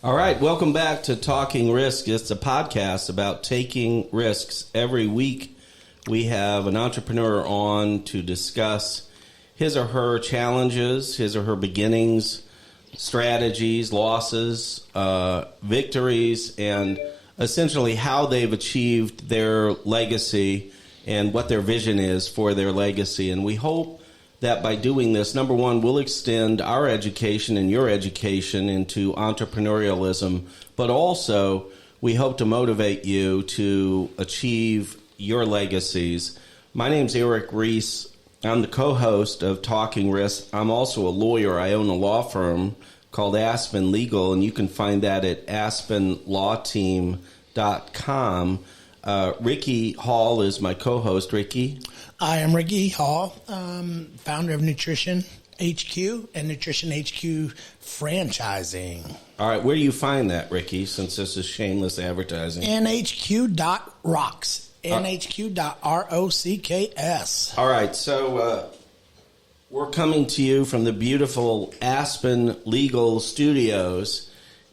All right, welcome back to Talking Risk. It's a podcast about taking risks. Every week we have an entrepreneur on to discuss his or her challenges, his or her beginnings, strategies, losses, victories, and essentially how they've achieved their legacy and what their vision is for their legacy. And we hope that by doing this, number one, we'll extend our education and your education into entrepreneurialism, but also we hope to motivate you to achieve your legacies. My name's Eric Reese. I'm the co-host of Talking Risk. I'm also a lawyer. I own a law firm called Aspen Legal, and you can find that at aspenlawteam.com. Ricky Hall is my co-host. Ricky? I am Ricky Hall, founder of Nutrition HQ and Nutrition HQ Franchising. All right, where do you find that, Ricky, since this is shameless advertising? nhq.rocks, nhq.rocks. All right, so we're coming to you from the beautiful Aspen Legal Studios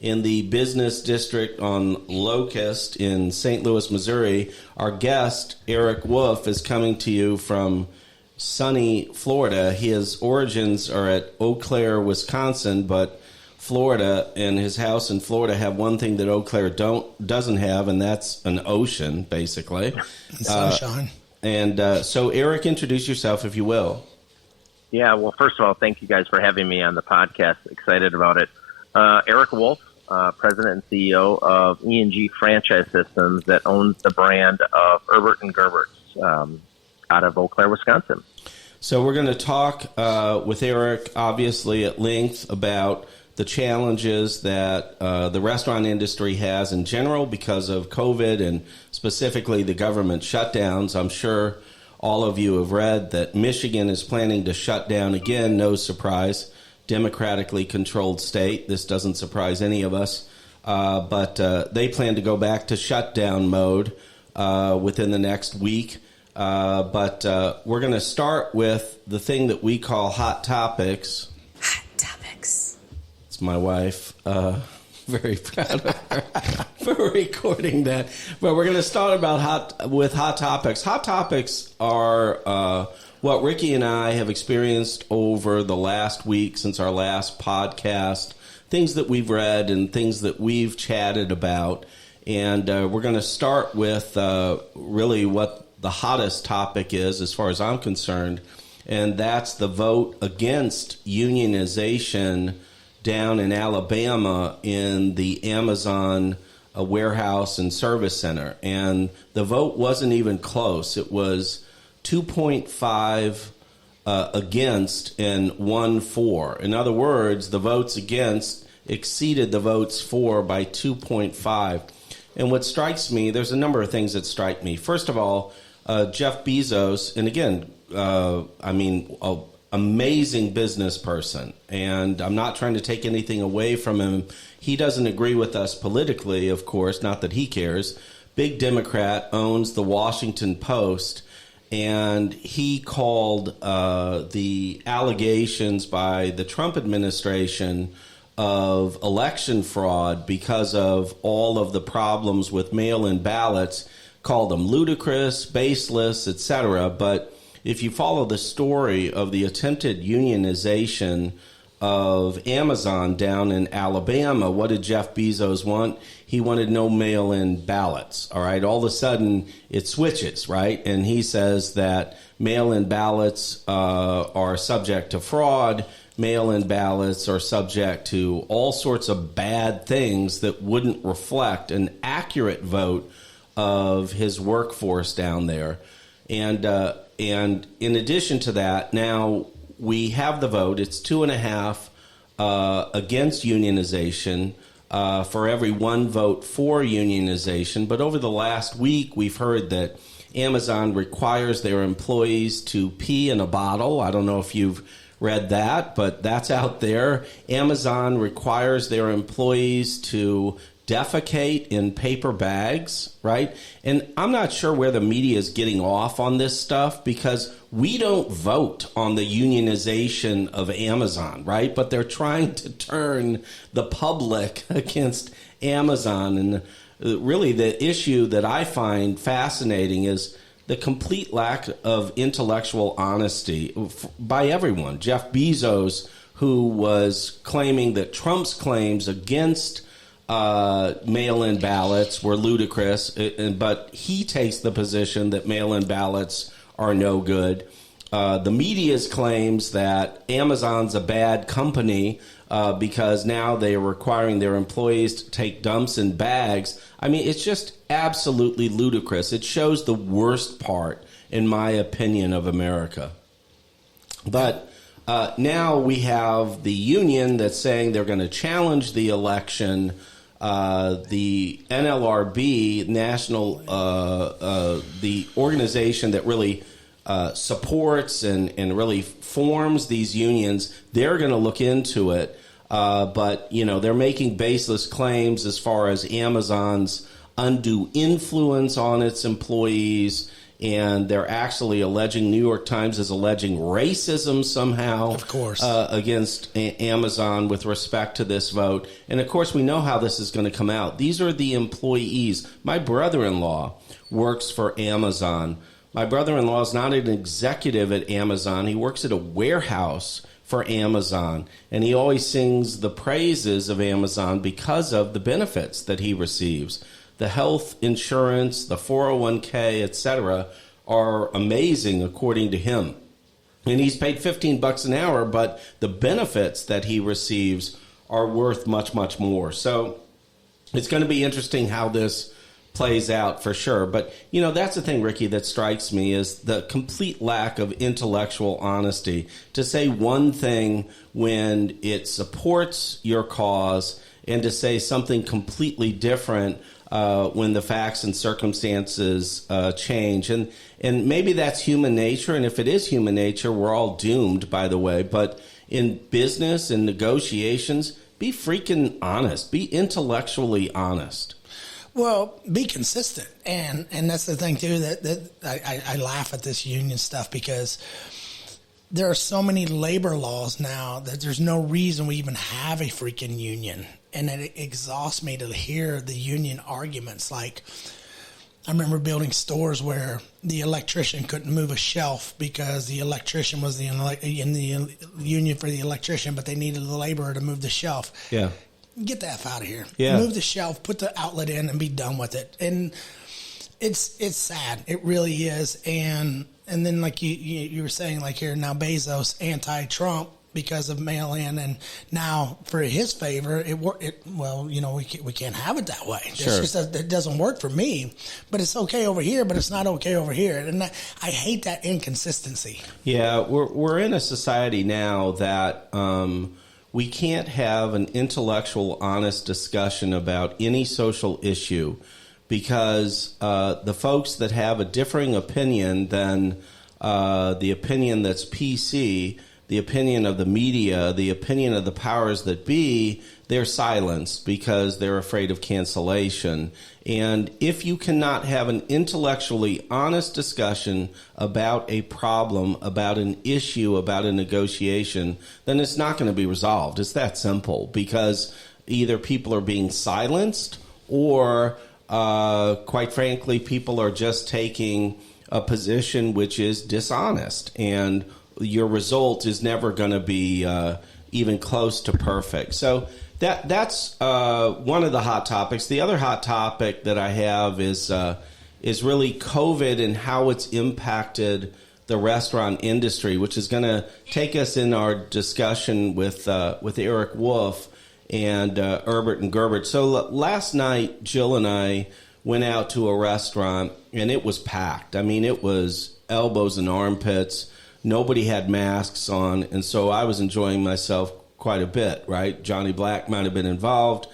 in the business district on Locust in St. Louis, Missouri. Our guest, Eric Wolfe, is coming to you from sunny Florida. His origins are at Eau Claire, Wisconsin, but Florida and his house in Florida have one thing that Eau Claire doesn't have, and that's an ocean, basically. Sunshine. So, Eric, introduce yourself, if you will. Yeah, well, first of all, thank you guys for having me on the podcast. Excited about it. Eric Wolfe, President and CEO of E&G Franchise Systems that owns the brand of Erbert and Gerbert out of Eau Claire, Wisconsin. So we're going to talk with Eric, obviously, at length about the challenges that the restaurant industry has in general because of COVID and specifically the government shutdowns. I'm sure all of you have read that Michigan is planning to shut down again, no surprise. Democratically controlled state. This doesn't surprise any of us, but they plan to go back to shutdown mode within the next week. But we're going to start with the thing that we call hot topics. Hot topics. It's my wife. Very proud of her for recording that. But we're going to start with hot topics. Hot topics are what Ricky and I have experienced over the last week since our last podcast, things that we've read and things that we've chatted about. And we're going to start with really what the hottest topic is as far as I'm concerned, and that's the vote against unionization down in Alabama in the Amazon warehouse and service center. And the vote wasn't even close. It was 2.5 against and 1 for. In other words, the votes against exceeded the votes for by 2.5. And what strikes me, there's a number of things that strike me. First of all, Jeff Bezos, and again, amazing business person. And I'm not trying to take anything away from him. He doesn't agree with us politically, of course, not that he cares. Big Democrat, owns the Washington Post. And he called the allegations by the Trump administration of election fraud because of all of the problems with mail-in ballots, called them ludicrous, baseless, etc. But if you follow the story of the attempted unionization of Amazon down in Alabama, what did Jeff Bezos want? He wanted no mail-in ballots, all right? All of a sudden, it switches, right? And he says that mail-in ballots are subject to fraud. Mail-in ballots are subject to all sorts of bad things that wouldn't reflect an accurate vote of his workforce down there. And in addition to that, now we have the vote. It's 2.5 against unionization for every 1 vote for unionization. But over the last week, we've heard that Amazon requires their employees to pee in a bottle. I don't know if you've read that, but that's out there. Amazon requires their employees to defecate in paper bags, right? And I'm not sure where the media is getting off on this stuff, because we don't vote on the unionization of Amazon, right? But they're trying to turn the public against Amazon. And really the issue that I find fascinating is the complete lack of intellectual honesty by everyone. Jeff Bezos, who was claiming that Trump's claims against mail-in ballots were ludicrous, but he takes the position that mail-in ballots are no good. The media's claims that Amazon's a bad company because now they are requiring their employees to take dumps in bags. I mean, it's just absolutely ludicrous. It shows the worst part, in my opinion, of America. But now we have the union that's saying they're going to challenge the election. The NLRB, the organization that really supports and really forms these unions, they're going to look into it. But, they're making baseless claims as far as Amazon's undue influence on its employees. And they're actually alleging, New York Times is alleging racism somehow, of course, against Amazon with respect to this vote. And of course, we know how this is going to come out. These are the employees. My brother-in-law works for Amazon. My brother-in-law is not an executive at Amazon. He works at a warehouse for Amazon. And he always sings the praises of Amazon because of the benefits that he receives. The health insurance, the 401k, etc., are amazing according to him. And he's paid $15 an hour, but the benefits that he receives are worth much, much more. So it's going to be interesting how this plays out for sure. But, that's the thing, Ricky, that strikes me is the complete lack of intellectual honesty to say one thing when it supports your cause and to say something completely different when the facts and circumstances change. And maybe that's human nature. And if it is human nature, we're all doomed, by the way. But in business and negotiations, be freaking honest. Be intellectually honest. Well, be consistent. And that's the thing, too, that I laugh at this union stuff because there are so many labor laws now that there's no reason we even have a freaking union. And it exhausts me to hear the union arguments. Like, I remember building stores where the electrician couldn't move a shelf because the electrician was in the union for the electrician, but they needed the laborer to move the shelf. Yeah. Get the F out of here. Yeah. Move the shelf, put the outlet in, and be done with it. And it's sad. It really is. And then, like you were saying, like here now, Bezos anti-Trump because of mail-in, and now for his favor, we can't have it that way. Sure. It doesn't work for me, but it's okay over here, but it's not okay over here, and I hate that inconsistency. Yeah, we're in a society now that we can't have an intellectual, honest discussion about any social issue because the folks that have a differing opinion than the opinion that's PC, the opinion of the media, the opinion of the powers that be, they're silenced because they're afraid of cancellation. And if you cannot have an intellectually honest discussion about a problem, about an issue, about a negotiation, then it's not going to be resolved. It's that simple because either people are being silenced or, quite frankly, people are just taking a position which is dishonest. And your result is never going to be even close to perfect. So that's one of the hot topics. The other hot topic that I have is really COVID and how it's impacted the restaurant industry, which is going to take us in our discussion with Eric Wolfe and Erbert and Gerbert. So last night, Jill and I went out to a restaurant, and it was packed. I mean, it was elbows and armpits. Nobody had masks on, and so I was enjoying myself quite a bit, right? Johnny Black might have been involved,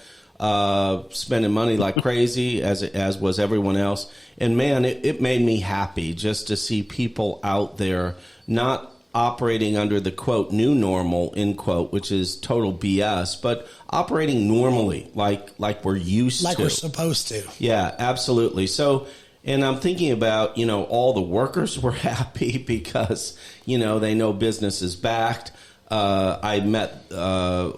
spending money like crazy, as was everyone else. And, man, it made me happy just to see people out there not operating under the quote new normal end quote, which is total BS, but operating normally like we're used to, like we're supposed to. Yeah, absolutely. So, and I'm thinking about, all the workers were happy because, they know business is backed. I met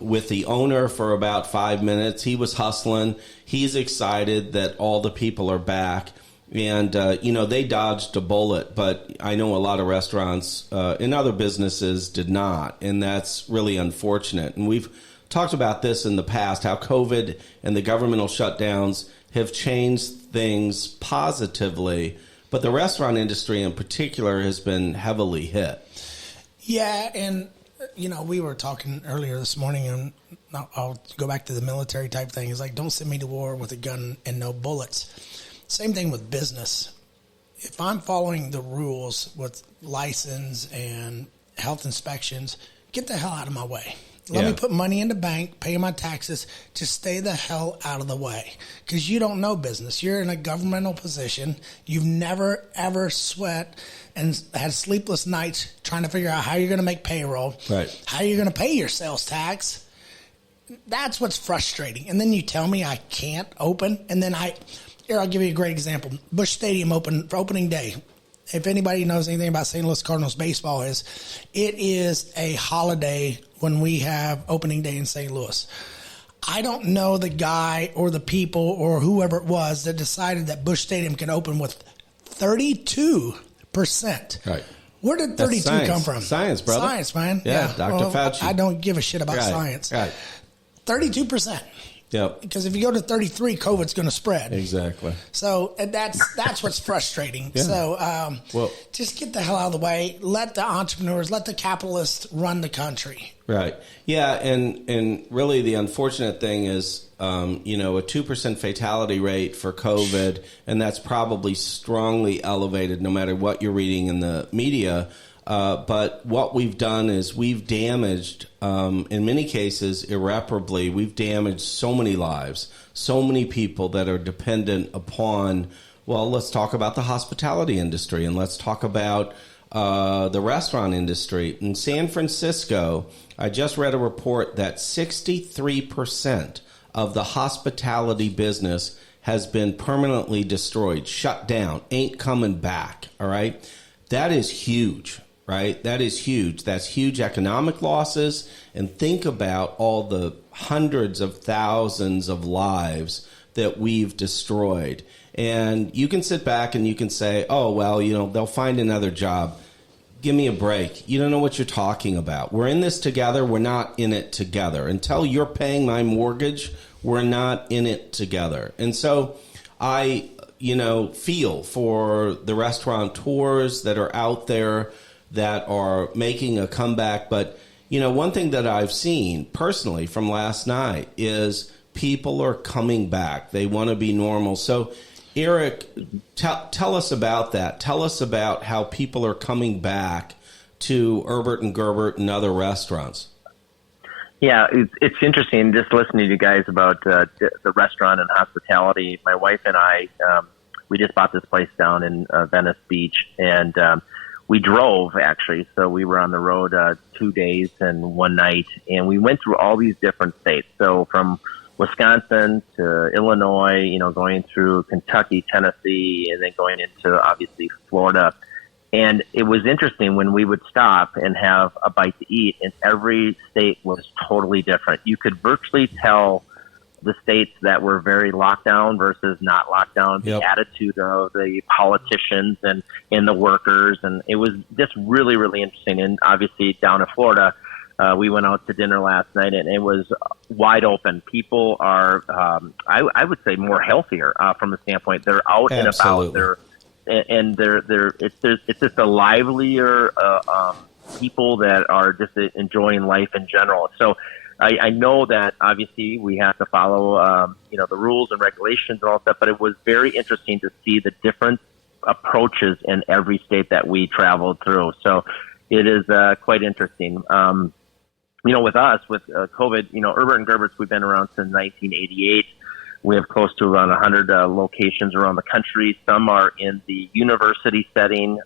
with the owner for about 5 minutes. He was hustling. He's excited that all the people are back. And, they dodged a bullet, but I know a lot of restaurants and other businesses did not. And that's really unfortunate. And we've talked about this in the past, how COVID and the governmental shutdowns have changed things positively. But the restaurant industry in particular has been heavily hit. Yeah, and we were talking earlier this morning, and I'll go back to the military type thing. It's like, don't send me to war with a gun and no bullets. Same thing with business. If I'm following the rules with license and health inspections, get the hell out of my way. Let me put money in the bank, pay my taxes, just stay the hell out of the way. Because you don't know business. You're in a governmental position. You've never, ever sweat and had sleepless nights trying to figure out how you're going to make payroll, right? How you're going to pay your sales tax. That's what's frustrating. And then you tell me I can't open, and then here, I'll give you a great example. Busch Stadium open for opening day. If anybody knows anything about St. Louis Cardinals baseball, it is a holiday when we have opening day in St. Louis. I don't know the guy or the people or whoever it was that decided that Busch Stadium can open with 32%. Right. Where did 32 come from? Science, brother. Science, man. Yeah, Dr. Fauci. I don't give a shit about science. Right. 32%. Yep. Because if you go to 33, COVID's going to spread. Exactly. So and that's what's frustrating. Yeah. So just get the hell out of the way. Let the entrepreneurs, let the capitalists run the country. Right. Yeah. And really the unfortunate thing is, a 2% fatality rate for COVID, and that's probably strongly elevated no matter what you're reading in the media. But what we've done is we've damaged, in many cases, irreparably, we've damaged so many lives, so many people that are dependent upon, let's talk about the hospitality industry, and let's talk about the restaurant industry. In San Francisco, I just read a report that 63% of the hospitality business has been permanently destroyed, shut down, ain't coming back, all right? That is huge. Right? That is huge. That's huge economic losses. And think about all the hundreds of thousands of lives that we've destroyed. And you can sit back and you can say, they'll find another job. Give me a break. You don't know what you're talking about. We're in this together. We're not in it together. Until you're paying my mortgage, we're not in it together. And so I, feel for the restaurateurs that are out there that are making a comeback. But, one thing that I've seen personally from last night is people are coming back. They want to be normal. So, Eric, tell us about that. Tell us about how people are coming back to Erbert and Gerbert and other restaurants. Yeah, it's interesting just listening to you guys about the restaurant and hospitality. My wife and I, we just bought this place down in Venice Beach, and we drove, actually, so we were on the road 2 days and one night, and we went through all these different states. So from Wisconsin to Illinois, going through Kentucky, Tennessee, and then going into, obviously, Florida. And it was interesting when we would stop and have a bite to eat, and every state was totally different. You could virtually tell the states that were very locked down versus not locked down, the attitude of the politicians and the workers. And it was just really, really interesting. And obviously down in Florida, we went out to dinner last night, and it was wide open. People are, I would say, more healthier from the standpoint. They're out and about. It's just a livelier people that are just enjoying life in general. So I know that obviously we have to follow, the rules and regulations and all that, but it was very interesting to see the different approaches in every state that we traveled through. So it is quite interesting. With us, with COVID, Erbert and Gerbert's, we've been around since 1988. We have close to around 100 locations around the country. Some are in the university setting,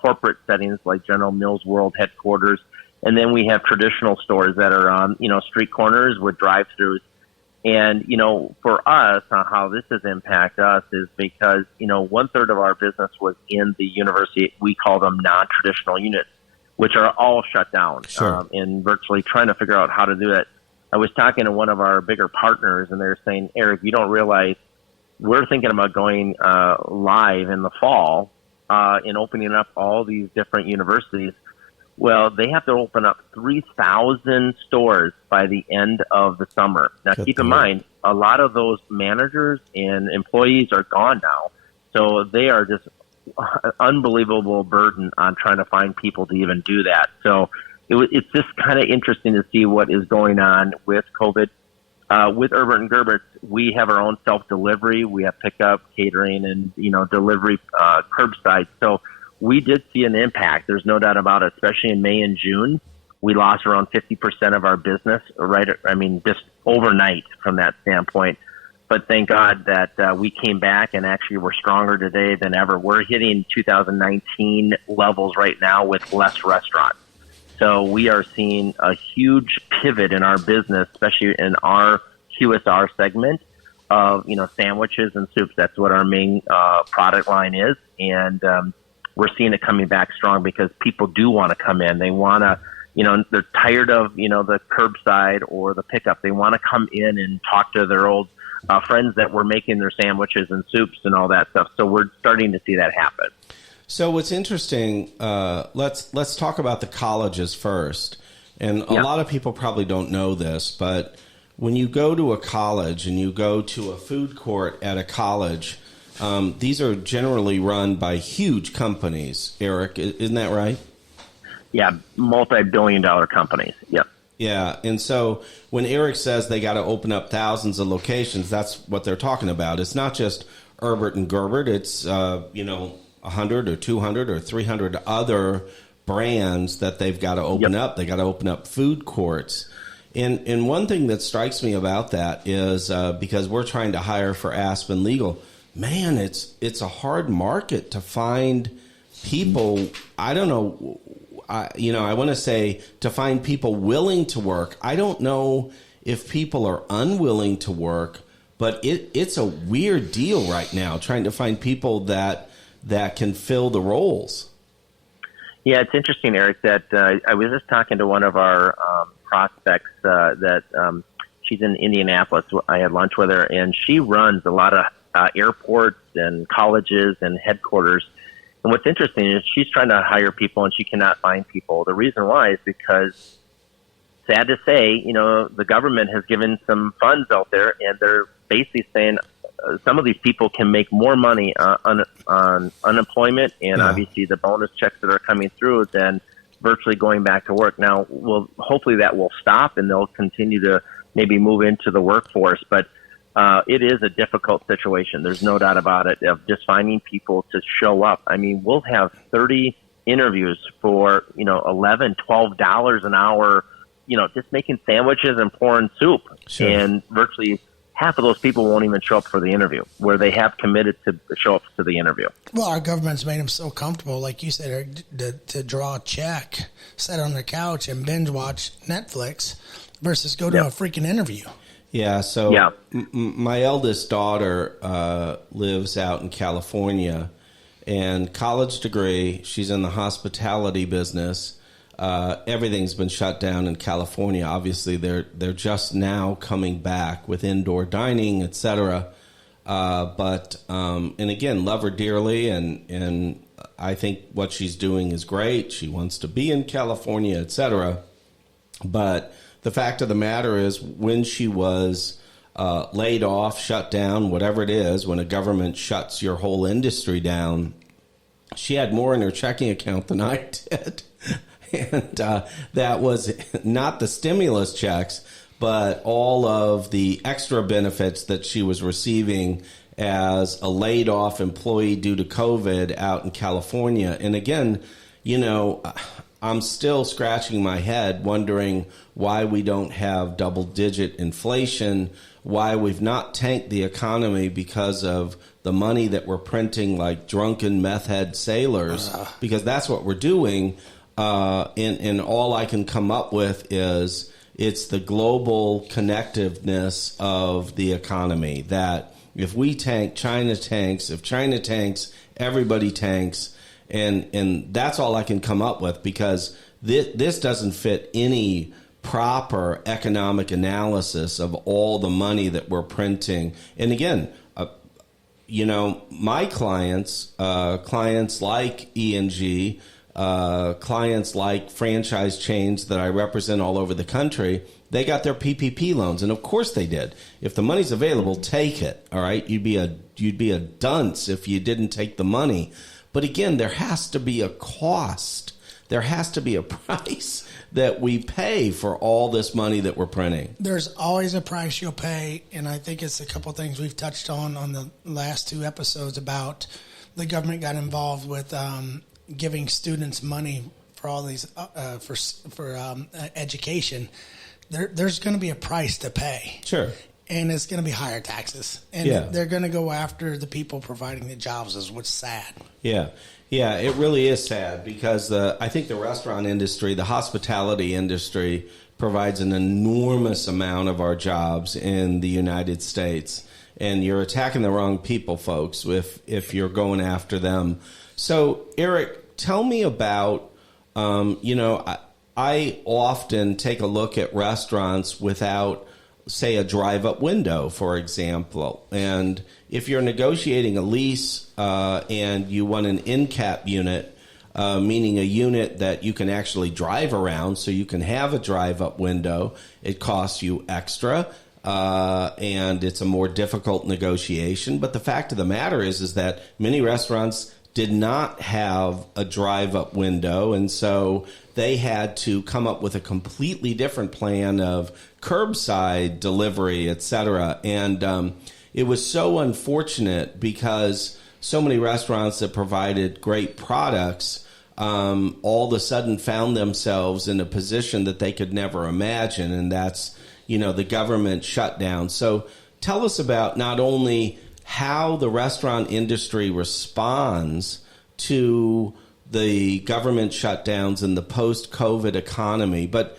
corporate settings like General Mills World headquarters. And then we have traditional stores that are on, street corners with drive-throughs. And, for us, how this has impacted us is because, 1/3 of our business was in the university. We call them non-traditional units, which are all shut down. Sure. And virtually trying to figure out how to do that. I was talking to one of our bigger partners, and they're saying, Eric, you don't realize we're thinking about going live in the fall and opening up all these different universities. Well, they have to open up 3,000 stores by the end of the summer. Now, keep in mind, a lot of those managers and employees are gone now. So they are just unbelievable burden on trying to find people to even do that. So it's just kind of interesting to see what is going on with COVID. With Erbert and Gerbert, we have our own self-delivery. We have pickup, catering, and, delivery curbside. So we did see an impact. There's no doubt about it, especially in May and June. We lost around 50% of our business, just overnight from that standpoint. But thank God that we came back and actually we're stronger today than ever. We're hitting 2019 levels right now with less restaurants. So we are seeing a huge pivot in our business, especially in our QSR segment of, sandwiches and soups. That's what our main product line is. And we're seeing it coming back strong because people do want to come in. They want to, they're tired of, the curbside or the pickup. They want to come in and talk to their old friends that were making their sandwiches and soups and all that stuff. So we're starting to see that happen. So what's interesting, let's talk about the colleges first. And a lot of people probably don't know this, but when you go to a college and you go to a food court at a college, these are generally run by huge companies, Eric. Isn't that right? Yeah, multi-billion-dollar companies. Yep. Yeah, and so when Eric says they got to open up thousands of locations, that's what they're talking about. It's not just Erbert and Gerbert. It's, 100 or 200 or 300 other brands that they've got to open up. They got to open up food courts. And one thing that strikes me about that is because we're trying to hire for Aspen Legal, man, it's a hard market to find people. I don't know. I want to say to find people willing to work. I don't know if people are unwilling to work, but it's a weird deal right now trying to find people that can fill the roles. Yeah, it's interesting, Eric, that I was just talking to one of our prospects that she's in Indianapolis. I had lunch with her, and she runs a lot of airports and colleges and headquarters. And what's interesting is she's trying to hire people, and she cannot find people. The reason why is because, sad to say, the government has given some funds out there, and they're basically saying some of these people can make more money on unemployment and obviously the bonus checks that are coming through than virtually going back to work. Now, hopefully that will stop and they'll continue to maybe move into the workforce. But it is a difficult situation. There's no doubt about it, of just finding people to show up. I mean, we'll have 30 interviews for, $11, $12 an hour, just making sandwiches and pouring soup. Sure. And virtually half of those people won't even show up for the interview, where they have committed to show up to the interview. Well, our government's made them so comfortable, like you said, to draw a check, sit on their couch and binge watch Netflix versus go to a freaking interview. Yeah, so my eldest daughter lives out in California, and college degree, she's in the hospitality business. Everything's been shut down in California. Obviously, they're just now coming back with indoor dining, etc. And again, love her dearly, and I think what she's doing is great. She wants to be in California, etc. But the fact of the matter is, when she was laid off, shut down, whatever it is, when a government shuts your whole industry down, she had more in her checking account than I did. And that was not the stimulus checks, but all of the extra benefits that she was receiving as a laid off employee due to COVID out in California. And again, I'm still scratching my head wondering why we don't have double-digit inflation, why we've not tanked the economy because of the money that we're printing like drunken meth head sailors, because that's what we're doing. And all I can come up with is it's the global connectiveness of the economy, that if we tank, China tanks. If China tanks, everybody tanks. And that's all I can come up with, because this doesn't fit any proper economic analysis of all the money that we're printing. And again, my clients like E&G, clients like franchise chains that I represent all over the country, they got their PPP loans, and of course they did. If the money's available, take it. All right, you'd be a dunce if you didn't take the money. But again, there has to be a cost. There has to be a price that we pay for all this money that we're printing. There's always a price you'll pay, and I think it's a couple of things we've touched on the last two episodes about the government got involved with giving students money for all these for education. There's going to be a price to pay. Sure. And it's going to be higher taxes. And they're going to go after the people providing the jobs, is what's sad. Yeah. Yeah, it really is sad, because I think the restaurant industry, the hospitality industry, provides an enormous amount of our jobs in the United States. And you're attacking the wrong people, folks, if you're going after them. So, Eric, tell me about, I often take a look at restaurants without, say, a drive-up window, for example. And if you're negotiating a lease and you want an end-cap unit, meaning a unit that you can actually drive around so you can have a drive-up window, it costs you extra, and it's a more difficult negotiation. But the fact of the matter is that many restaurants did not have a drive-up window, and so they had to come up with a completely different plan of curbside delivery, etc. And it was so unfortunate, because so many restaurants that provided great products all of a sudden found themselves in a position that they could never imagine, and that's, the government shutdown. So tell us about not only how the restaurant industry responds to the government shutdowns and the post-COVID economy, but,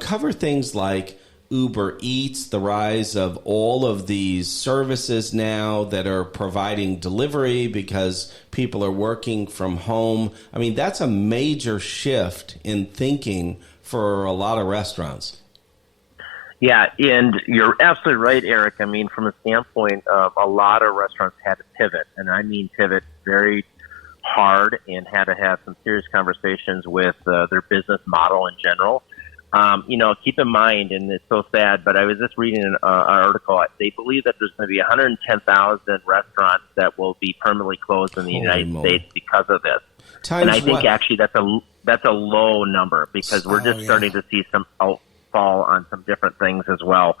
cover things like Uber Eats, the rise of all of these services now that are providing delivery because people are working from home. I mean, that's a major shift in thinking for a lot of restaurants. Yeah, and you're absolutely right, Eric. I mean, from a standpoint of a lot of restaurants had to pivot, and I mean pivot very hard, and had to have some serious conversations with their business model in general. Keep in mind, and it's so sad, but I was just reading an article. They believe that there's going to be 110,000 restaurants that will be permanently closed in the United States because of this. And I think actually that's a low number, because we're just starting to see some outfall on some different things as well.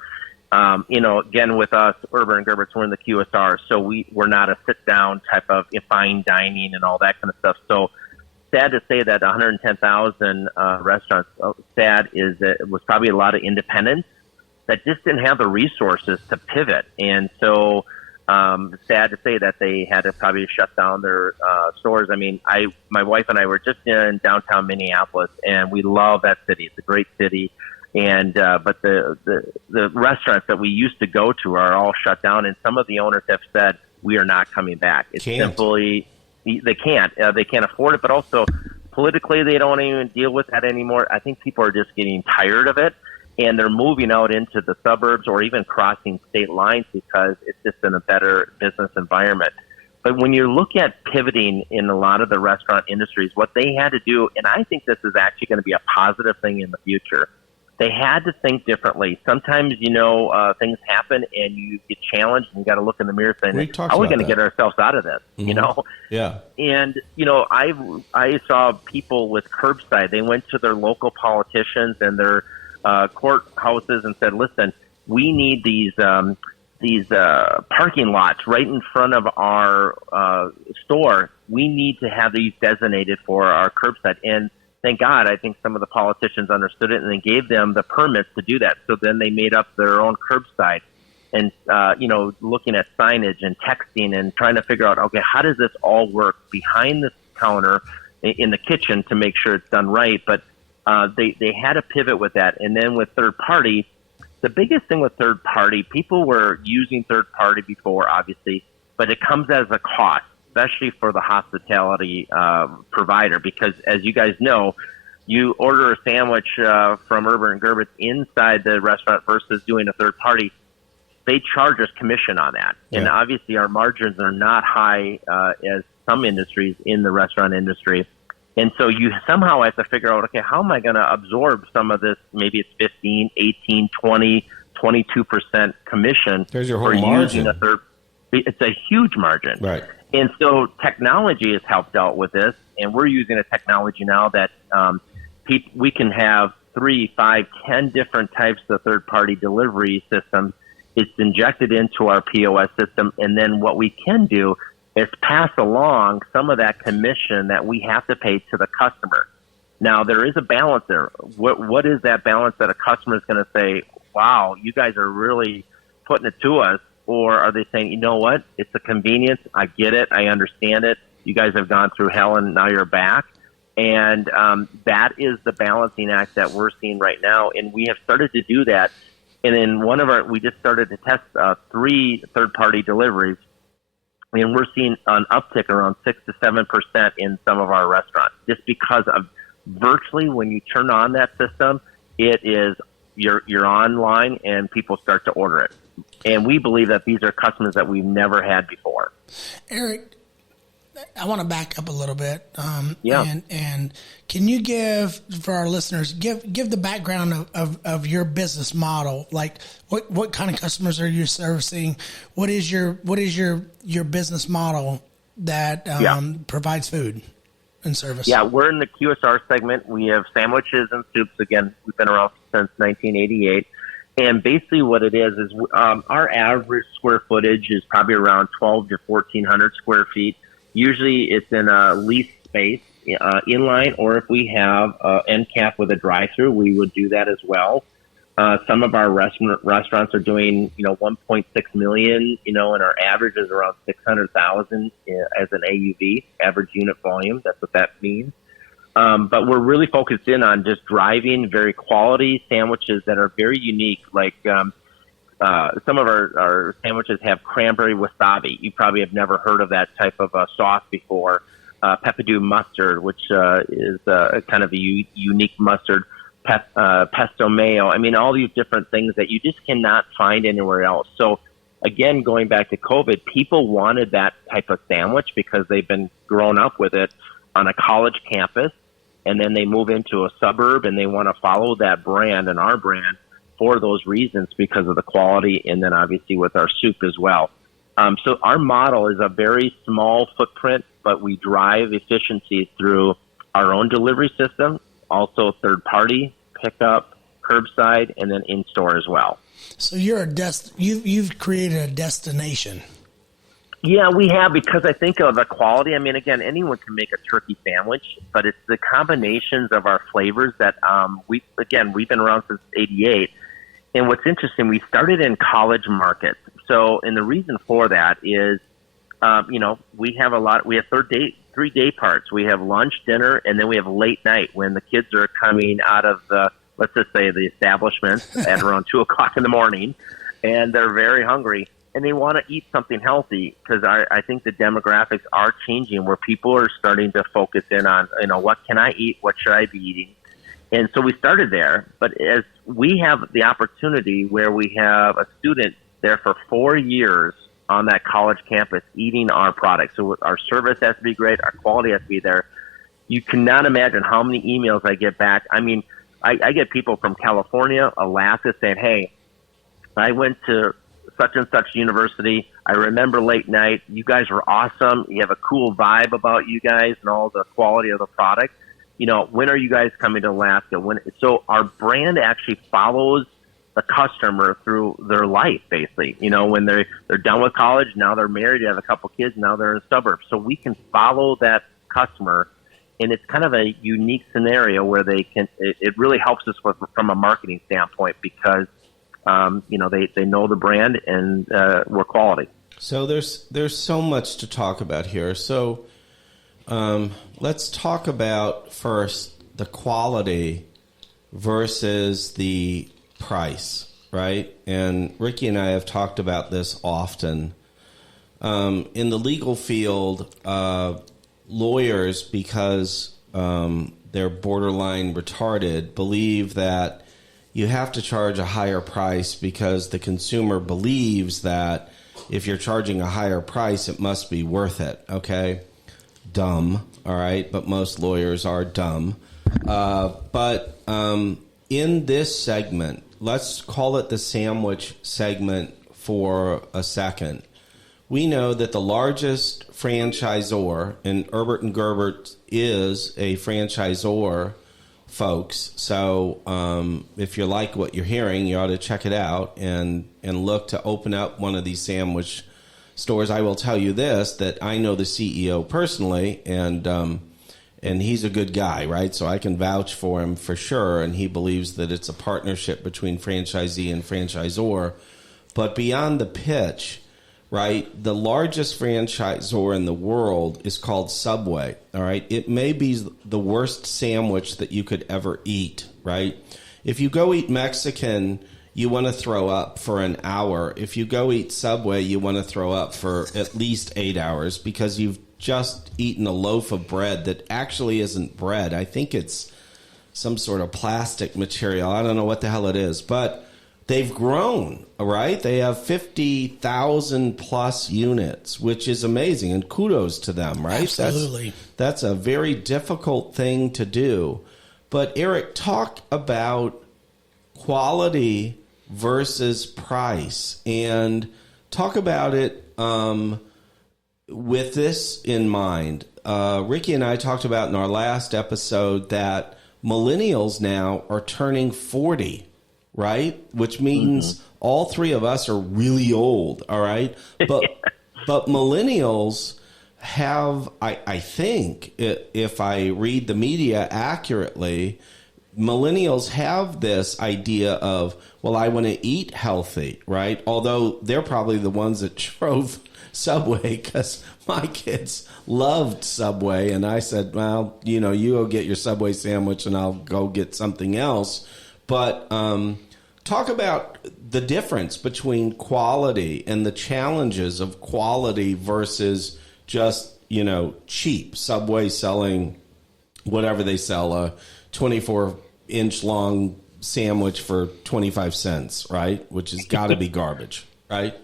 Again, with us, Erbert Gerbert, we're in the QSR, so we're not a sit-down type of fine dining and all that kind of stuff. So sad to say that 110,000 restaurants, sad is that it was probably a lot of independents that just didn't have the resources to pivot. And so sad to say that they had to probably shut down their stores. I mean, my wife and I were just in downtown Minneapolis, and we love that city. It's a great city. And but the restaurants that we used to go to are all shut down, and some of the owners have said, we are not coming back. It's simply, they can't afford it, but also politically they don't even deal with that anymore. I think people are just getting tired of it, and they're moving out into the suburbs or even crossing state lines because it's just in a better business environment. But when you look at pivoting in a lot of the restaurant industries, what they had to do, and I think this is actually going to be a positive thing in the future, they had to think differently. Sometimes, things happen and you get challenged and you got to look in the mirror saying, how are we going to get ourselves out of this? Mm-hmm. Yeah. And, I saw people with curbside. They went to their local politicians and their courthouses and said, listen, we need these parking lots right in front of our store. We need to have these designated for our curbside. And thank God, I think some of the politicians understood it and they gave them the permits to do that. So then they made up their own curbside and, looking at signage and texting and trying to figure out, okay, how does this all work behind the counter in the kitchen to make sure it's done right? But they had to pivot with that. And then with third party, the biggest thing with third party, people were using third party before, obviously, but it comes as a cost, especially for the hospitality provider, because as you guys know, you order a sandwich from Erbert Gerbert inside the restaurant versus doing a third party. They charge us commission on that. Yeah. And obviously our margins are not high as some industries in the restaurant industry. And so you somehow have to figure out, okay, how am I going to absorb some of this? Maybe it's 15, 18, 20, 22% commission. There's your whole margin. It's a huge margin. Right. And so technology has helped out with this. And we're using a technology now that we can have 3, 5, 10 different types of third-party delivery systems. It's injected into our POS system. And then what we can do is pass along some of that commission that we have to pay to the customer. Now, there is a balance there. What is that balance that a customer is going to say, wow, you guys are really putting it to us? Or are they saying, you know what, it's a convenience. I get it. I understand it. You guys have gone through hell and now you're back. And that is the balancing act that we're seeing right now. And we have started to do that. And in we just started to test 3 third-party deliveries. And we're seeing an uptick around 6 to 7% in some of our restaurants, just because of virtually when you turn on that system, it is you're online and people start to order it. And we believe that these are customers that we've never had before. Eric, I want to back up a little bit. Yeah. And can you give, for our listeners, give the background of your business model? Like what kind of customers are you servicing? What is your business model that provides food and service? Yeah, we're in the QSR segment. We have sandwiches and soups. Again, we've been around since 1988. And basically what it is our average square footage is probably around 12 to 1,400 square feet. Usually it's in a leased space, inline, or if we have end cap with a drive-through, we would do that as well. Some of our restaurants are doing, 1.6 million, and our average is around 600,000 as an AUV, average unit volume. That's what that means. But we're really focused in on just driving very quality sandwiches that are very unique. Like some of our sandwiches have cranberry wasabi. You probably have never heard of that type of sauce before. Peppadew mustard, which is kind of a unique mustard. Pesto mayo. I mean, all these different things that you just cannot find anywhere else. So, again, going back to COVID, people wanted that type of sandwich because they've been grown up with it on a college campus, and then they move into a suburb and they want to follow that brand and our brand for those reasons because of the quality, and then obviously with our soup as well. So our model is a very small footprint, but we drive efficiencies through our own delivery system, also third party, pickup, curbside, and then in store as well. So you've created a destination. Yeah, we have, because I think of the quality. I mean, again, anyone can make a turkey sandwich, but it's the combinations of our flavors that we've been around since '88. And what's interesting, we started in college markets. So, and the reason for that is, we have 3 day parts. We have lunch, dinner, and then we have late night when the kids are coming out of let's just say the establishment at around 2:00 in the morning, and they're very hungry and they want to eat something healthy, because I think the demographics are changing where people are starting to focus in on, what can I eat? What should I be eating? And so we started there, but as we have the opportunity where we have a student there for 4 years on that college campus eating our products. So our service has to be great. Our quality has to be there. You cannot imagine how many emails I get back. I mean, I get people from California, Alaska saying, hey, I went to such and such university. I remember late night. You guys were awesome. You have a cool vibe about you guys and all the quality of the product. When are you guys coming to Alaska? So our brand actually follows the customer through their life, basically. When they're done with college, now they're married, they have a couple kids, now they're in the suburbs. So we can follow that customer And it's kind of a unique scenario where it really helps us from a marketing standpoint because, they know the brand and we're quality. So there's so much to talk about here. So let's talk about first the quality versus the price, right? And Ricky and I have talked about this often. In the legal field, lawyers, because they're borderline retarded, believe that you have to charge a higher price because the consumer believes that if you're charging a higher price, it must be worth it, okay? Dumb, all right? But most lawyers are dumb. But in this segment, let's call it the sandwich segment for a second. We know that the largest franchisor, and Erbert and Gerbert is a franchisor, folks. So if you like what you're hearing, you ought to check it out and look to open up one of these sandwich stores. I will tell you this, that I know the CEO personally, and he's a good guy, right? So I can vouch for him for sure, and he believes that it's a partnership between franchisee and franchisor. But beyond the pitch, right, the largest franchisor in the world is called Subway, all right? It may be the worst sandwich that you could ever eat, right? If you go eat Mexican, you want to throw up for an hour. If you go eat Subway, you want to throw up for at least 8 hours because you've just eaten a loaf of bread that actually isn't bread. I think it's some sort of plastic material. I don't know what the hell it is, but they've grown, all right? They have 50,000 plus units, which is amazing, and kudos to them, right? Absolutely. That's a very difficult thing to do. But Eric, talk about quality versus price, and talk about it with this in mind. Ricky and I talked about in our last episode that millennials now are turning 40, right? Which means all three of us are really old, all right? But millennials have, I think, if I read the media accurately, millennials have this idea of, well, I want to eat healthy, right? Although they're probably the ones that drove Subway, because my kids loved Subway, and I said, well, you go get your Subway sandwich and I'll go get something else. But talk about the difference between quality and the challenges of quality versus just, cheap. Subway selling whatever they sell, a 24-inch long sandwich for 25 cents, right? Which has got to be garbage, right?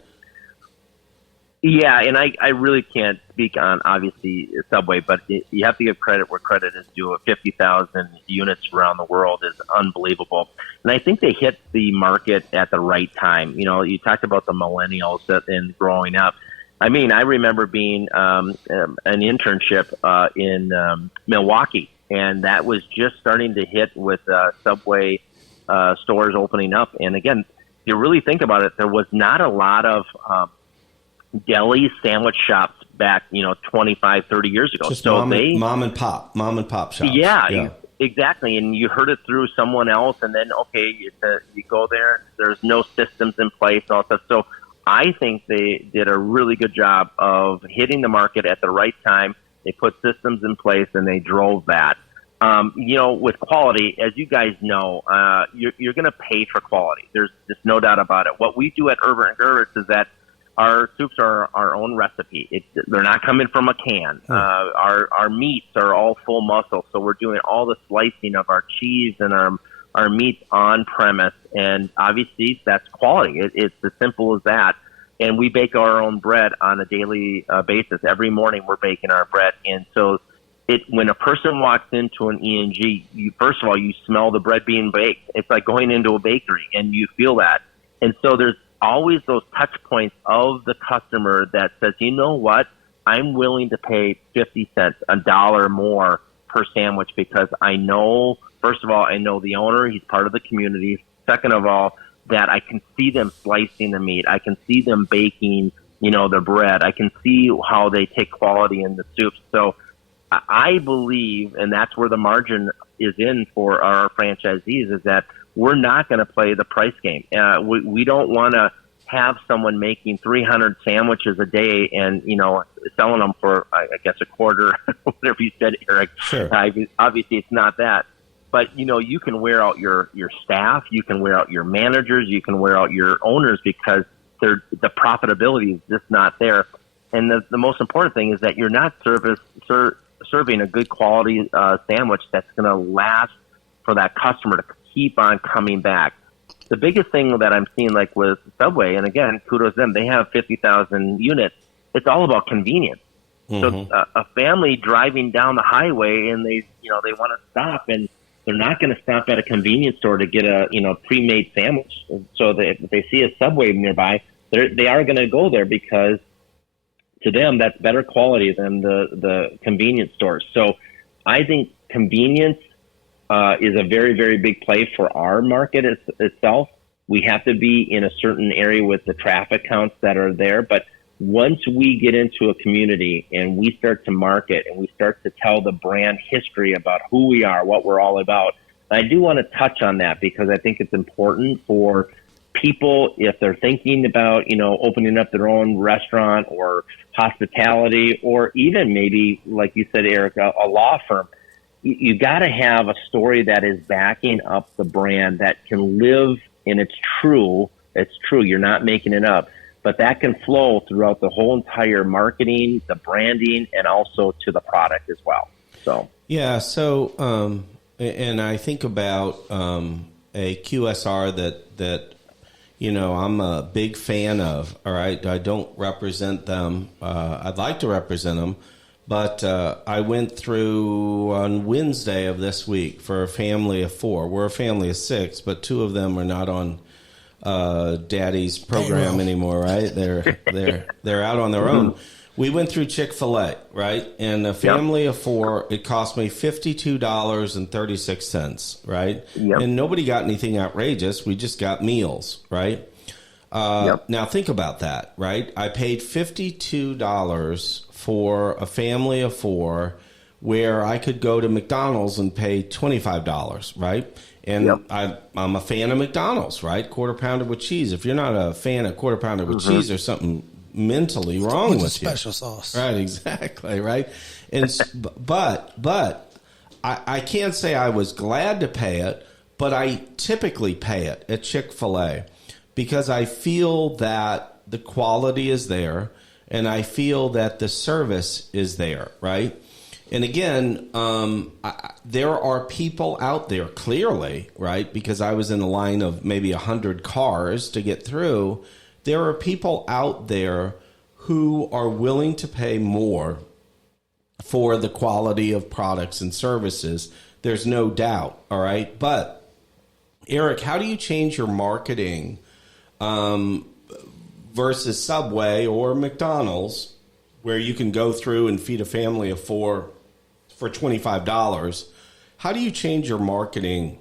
Yeah, and I really can't speak on, obviously, Subway, but you have to give credit where credit is due. 50,000 units around the world is unbelievable. And I think they hit the market at the right time. You talked about the millennials and growing up. I mean, I remember being an internship in Milwaukee, and that was just starting to hit with Subway stores opening up. And again, if you really think about it, there was not a lot of deli sandwich shops back, 25, 30 years ago. Just so mom and pop shops. Yeah, exactly. And you heard it through someone else, and then, you go there, there's no systems in place and all that stuff. So I think they did a really good job of hitting the market at the right time. They put systems in place, and they drove that. With quality, as you guys know, you're going to pay for quality. There's just no doubt about it. What we do at Erbert and Gerbert is that our soups are our own recipe. They're not coming from a can. Our meats are all full muscle, so we're doing all the slicing of our cheese and our meats on premise. And obviously, that's quality. It's as simple as that. And we bake our own bread on a daily basis. Every morning, we're baking our bread. And so, when a person walks into an E&G, first of all, you smell the bread being baked. It's like going into a bakery, and you feel that. And so there's always those touch points of the customer that says, you know what, I'm willing to pay 50 cents, $1 more per sandwich because I know, first of all, I know the owner, he's part of the community. Second of all, that I can see them slicing the meat. I can see them baking, the bread. I can see how they take quality in the soup. So I believe, and that's where the margin is in for our franchisees, is that we're not going to play the price game. We don't want to have someone making 300 sandwiches a day and, selling them for, I guess, a quarter, whatever you said, Eric. Sure. Obviously, it's not that. But, you can wear out your staff, you can wear out your managers, you can wear out your owners because the profitability is just not there. And the most important thing is that you're not serving a good quality sandwich that's going to last for that customer to keep on coming back. The biggest thing that I'm seeing, like with Subway, and again, kudos to them, they have 50,000 units. It's all about convenience. Mm-hmm. So a family driving down the highway and they want to stop, and they're not going to stop at a convenience store to get a pre-made sandwich. So if they see a Subway nearby, they are going to go there because to them that's better quality than the convenience stores. So I think convenience is a very, very big play for our market itself. We have to be in a certain area with the traffic counts that are there. But once we get into a community and we start to market and we start to tell the brand history about who we are, what we're all about, I do want to touch on that because I think it's important for people if they're thinking about, opening up their own restaurant or hospitality, or even maybe, like you said, Eric, a law firm. You got to have a story that is backing up the brand that can live, and it's true. It's true. You're not making it up, but that can flow throughout the whole entire marketing, the branding, and also to the product as well. So, yeah. So, and I think about a QSR that I'm a big fan of. All right. I don't represent them. I'd like to represent them. But I went through on Wednesday of this week for a family of 4. We're a family of 6, but 2 of them are not on Daddy's program anymore, right? They're out on their own. We went through Chick-fil-A, right? And a family of 4, it cost me $52.36, right? Yep. And nobody got anything outrageous. We just got meals, right? Now think about that, right? I paid $52 for a family of 4 where I could go to McDonald's and pay $25, right? And I'm a fan of McDonald's, right? Quarter pounder with cheese. If you're not a fan of quarter pounder with cheese, there's something mentally wrong with you. Special sauce. Right, exactly, right? And but I can't say I was glad to pay it, but I typically pay it at Chick-fil-A because I feel that the quality is there. And I feel that the service is there, right? And again, there are people out there, clearly, right? Because I was in a line of maybe 100 cars to get through. There are people out there who are willing to pay more for the quality of products and services. There's no doubt, all right? But, Eric, how do you change your marketing versus Subway or McDonald's, where you can go through and feed a family of 4 for $25? How do you change your marketing,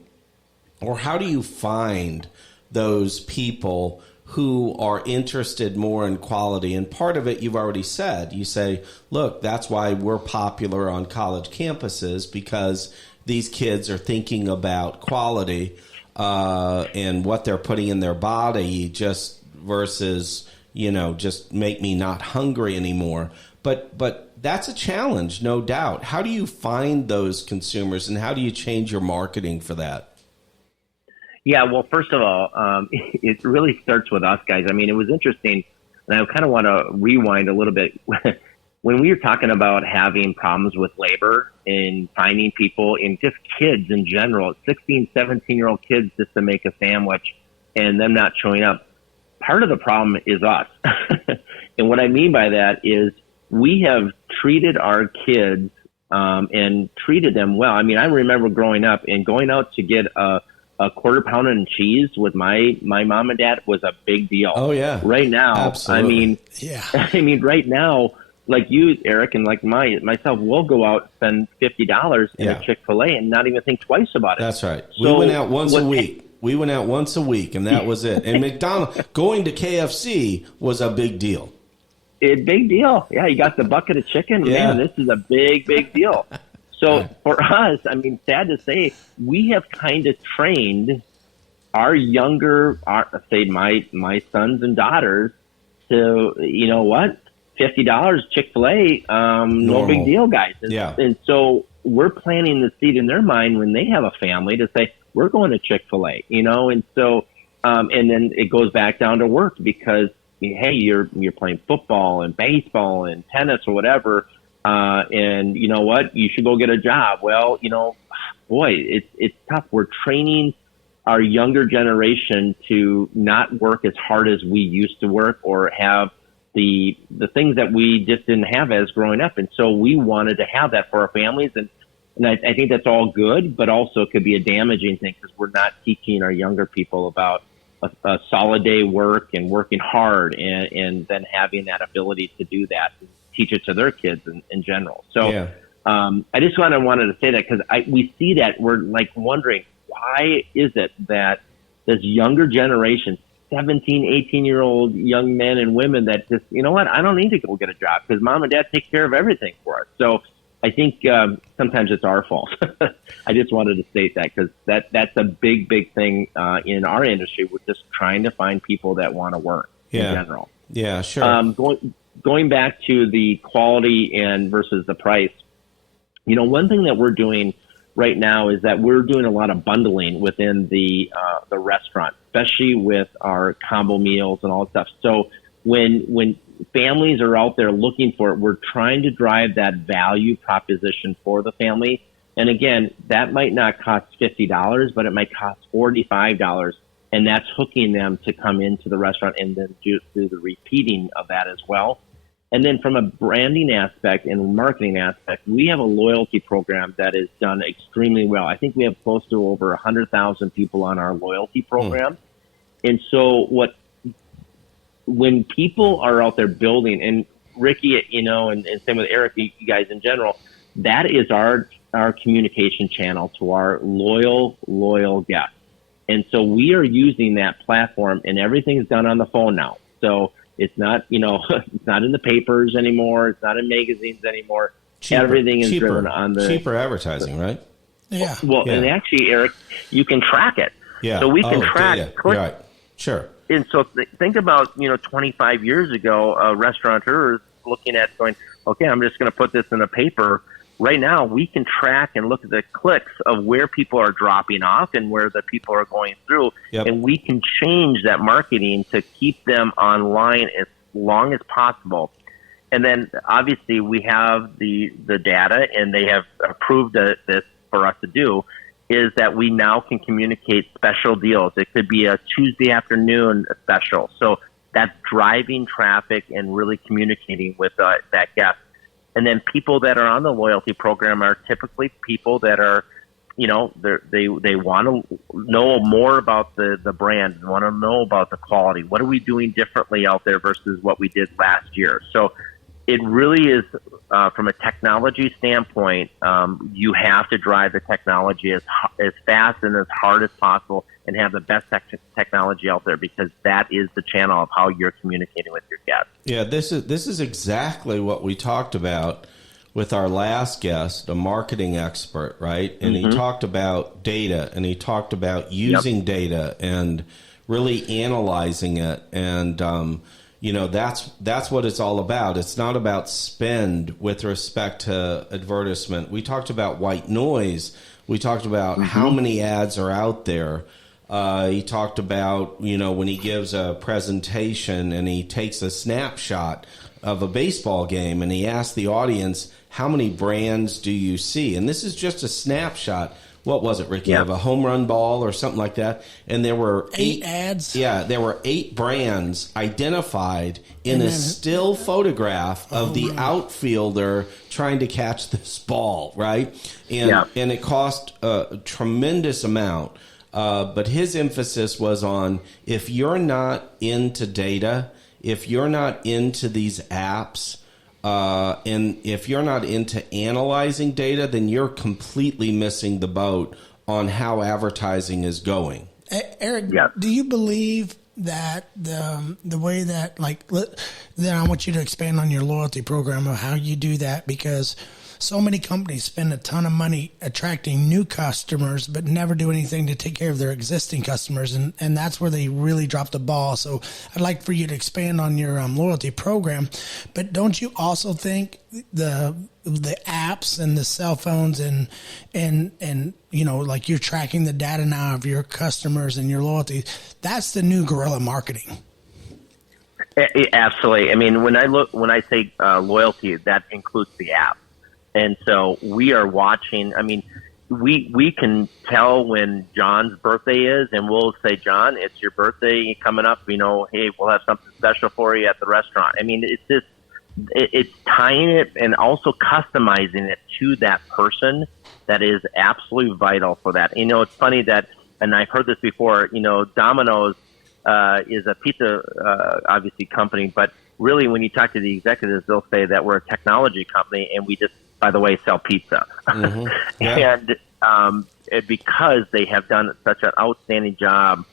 or how do you find those people who are interested more in quality? And part of it you've already said. You say, look, that's why we're popular on college campuses, because these kids are thinking about quality and what they're putting in their body just versus, just make me not hungry anymore. But that's a challenge, no doubt. How do you find those consumers, and how do you change your marketing for that? Yeah, well, first of all, it really starts with us, guys. I mean, it was interesting, and I kind of want to rewind a little bit. When we were talking about having problems with labor and finding people, and just kids in general, 16, 17-year-old kids just to make a sandwich and them not showing up, part of the problem is us. And what I mean by that is we have treated our kids and treated them well. I mean, I remember growing up and going out to get a quarter pounder and cheese with my mom and dad was a big deal. Oh, yeah. Right now, absolutely. I mean, right now, like you, Eric, and like myself, we'll go out and spend $50 in a Chick-fil-A and not even think twice about it. That's right. So we went out once a week. We went out once a week, and that was it. And McDonald's, going to KFC was a big deal. big deal. Yeah, you got the bucket of chicken. Yeah. Man, this is a big deal. So for us, I mean, sad to say, we have kind of trained our younger, say my sons and daughters to, you know what, $50 Chick-fil-A, no big deal, guys. And so we're planting the seed in their mind when they have a family to say, we're going to Chick-fil-A, you know? And so, and then it goes back down to work because, hey, you're playing football and baseball and tennis or whatever. And you know what, you should go get a job. Well, you know, boy, it's tough. We're training our younger generation to not work as hard as we used to work or have the things that we just didn't have as growing up. And so we wanted to have that for our families. And I think that's all good, but also it could be a damaging thing because we're not teaching our younger people about a solid day work and working hard and then having that ability to do that and teach it to their kids in general. So I just wanted to say that because we see that we're like wondering, why is it that this younger generation, 17, 18-year-old young men and women that just, you know what, I don't need to go get a job because mom and dad take care of everything for us. So I think sometimes it's our fault. I just wanted to state that because that's a big thing in our industry. We're just trying to find people that want to work in general. Yeah, sure. Going back to the quality and versus the price, you know, one thing that we're doing right now is that we're doing a lot of bundling within the restaurant, especially with our combo meals and all that stuff. So when families are out there looking for it, we're trying to drive that value proposition for the family. And again, that might not cost $50, but it might cost $45. And that's hooking them to come into the restaurant and then do the repeating of that as well. And then from a branding aspect and marketing aspect, we have a loyalty program that is done extremely well. I think we have close to over 100,000 people on our loyalty program. And so when people are out there building, and Ricky, you know, and same with Eric, you guys in general, that is our communication channel to our loyal guests. And so we are using that platform, and everything's done on the phone now. So it's not, you know, it's not in the papers anymore. It's not in magazines anymore. Everything is driven on the cheaper advertising, right? Yeah. Well, and actually, Eric, you can track it. Yeah. So we can track. Right. Sure. And so think about, you know, 25 years ago, restaurateurs looking at going, okay, I'm just going to put this in a paper. Right now, we can track and look at the clicks of where people are dropping off and where the people are going through. Yep. And we can change that marketing to keep them online as long as possible. And then obviously we have the data, and they have approved this for us to do, is that we now can communicate special deals. It could be a Tuesday afternoon special. So that's driving traffic and really communicating with that guest. And then people that are on the loyalty program are typically people that are, you know, they want to know more about the brand and want to know about the quality. What are we doing differently out there versus what we did last year? So it really is, from a technology standpoint, you have to drive the technology as fast and as hard as possible and have the best technology out there, because that is the channel of how you're communicating with your guests. Yeah, this is exactly what we talked about with our last guest, a marketing expert, right? And he talked about data, and he talked about using data and really analyzing it. And, you know, that's what it's all about. It's not about spend with respect to advertisement. We talked about white noise. We talked about how many ads are out there. He talked about, you know, when he gives a presentation and he takes a snapshot of a baseball game and he asks the audience, how many brands do you see? And this is just a snapshot. What was it, Ricky? Of a home run ball or something like that. And there were 8 ads. Yeah, there were 8 brands identified in a still photograph of the outfielder trying to catch this ball, right? And it cost a tremendous amount. But his emphasis was on, if you're not into data, if you're not into these apps, and if you're not into analyzing data, then you're completely missing the boat on how advertising is going. Eric, do you believe that the way that then I want you to expand on your loyalty program of how you do that, because so many companies spend a ton of money attracting new customers, but never do anything to take care of their existing customers. And that's where they really drop the ball. So I'd like for you to expand on your loyalty program. But don't you also think the apps and the cell phones and like you're tracking the data now of your customers and your loyalty, that's the new guerrilla marketing? Absolutely. I mean, when I say loyalty, that includes the app. And so we are watching. I mean, we can tell when John's birthday is, and we'll say, John, it's your birthday coming up. Hey, we'll have something special for you at the restaurant. I mean, it's tying it and also customizing it to that person that is absolutely vital for that. It's funny that, and I've heard this before, Domino's is a pizza, obviously, company, but really when you talk to the executives, they'll say that we're a technology company and we just, by the way, sell pizza. Mm-hmm. Yeah. And because they have done such an outstanding job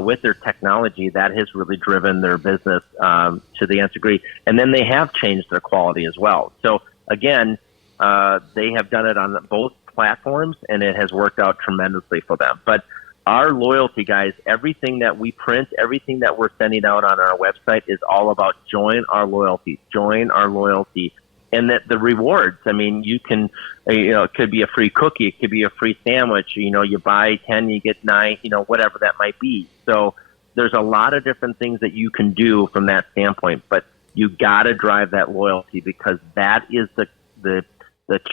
with their technology, that has really driven their business to the nth degree. And then they have changed their quality as well. So, again, they have done it on both platforms, and it has worked out tremendously for them. But our loyalty, guys, everything that we print, everything that we're sending out on our website is all about join our loyalty. And that the rewards, I mean, you can, it could be a free cookie, it could be a free sandwich, you buy 10, you get 9, whatever that might be. So there's a lot of different things that you can do from that standpoint, but you got to drive that loyalty, because that is the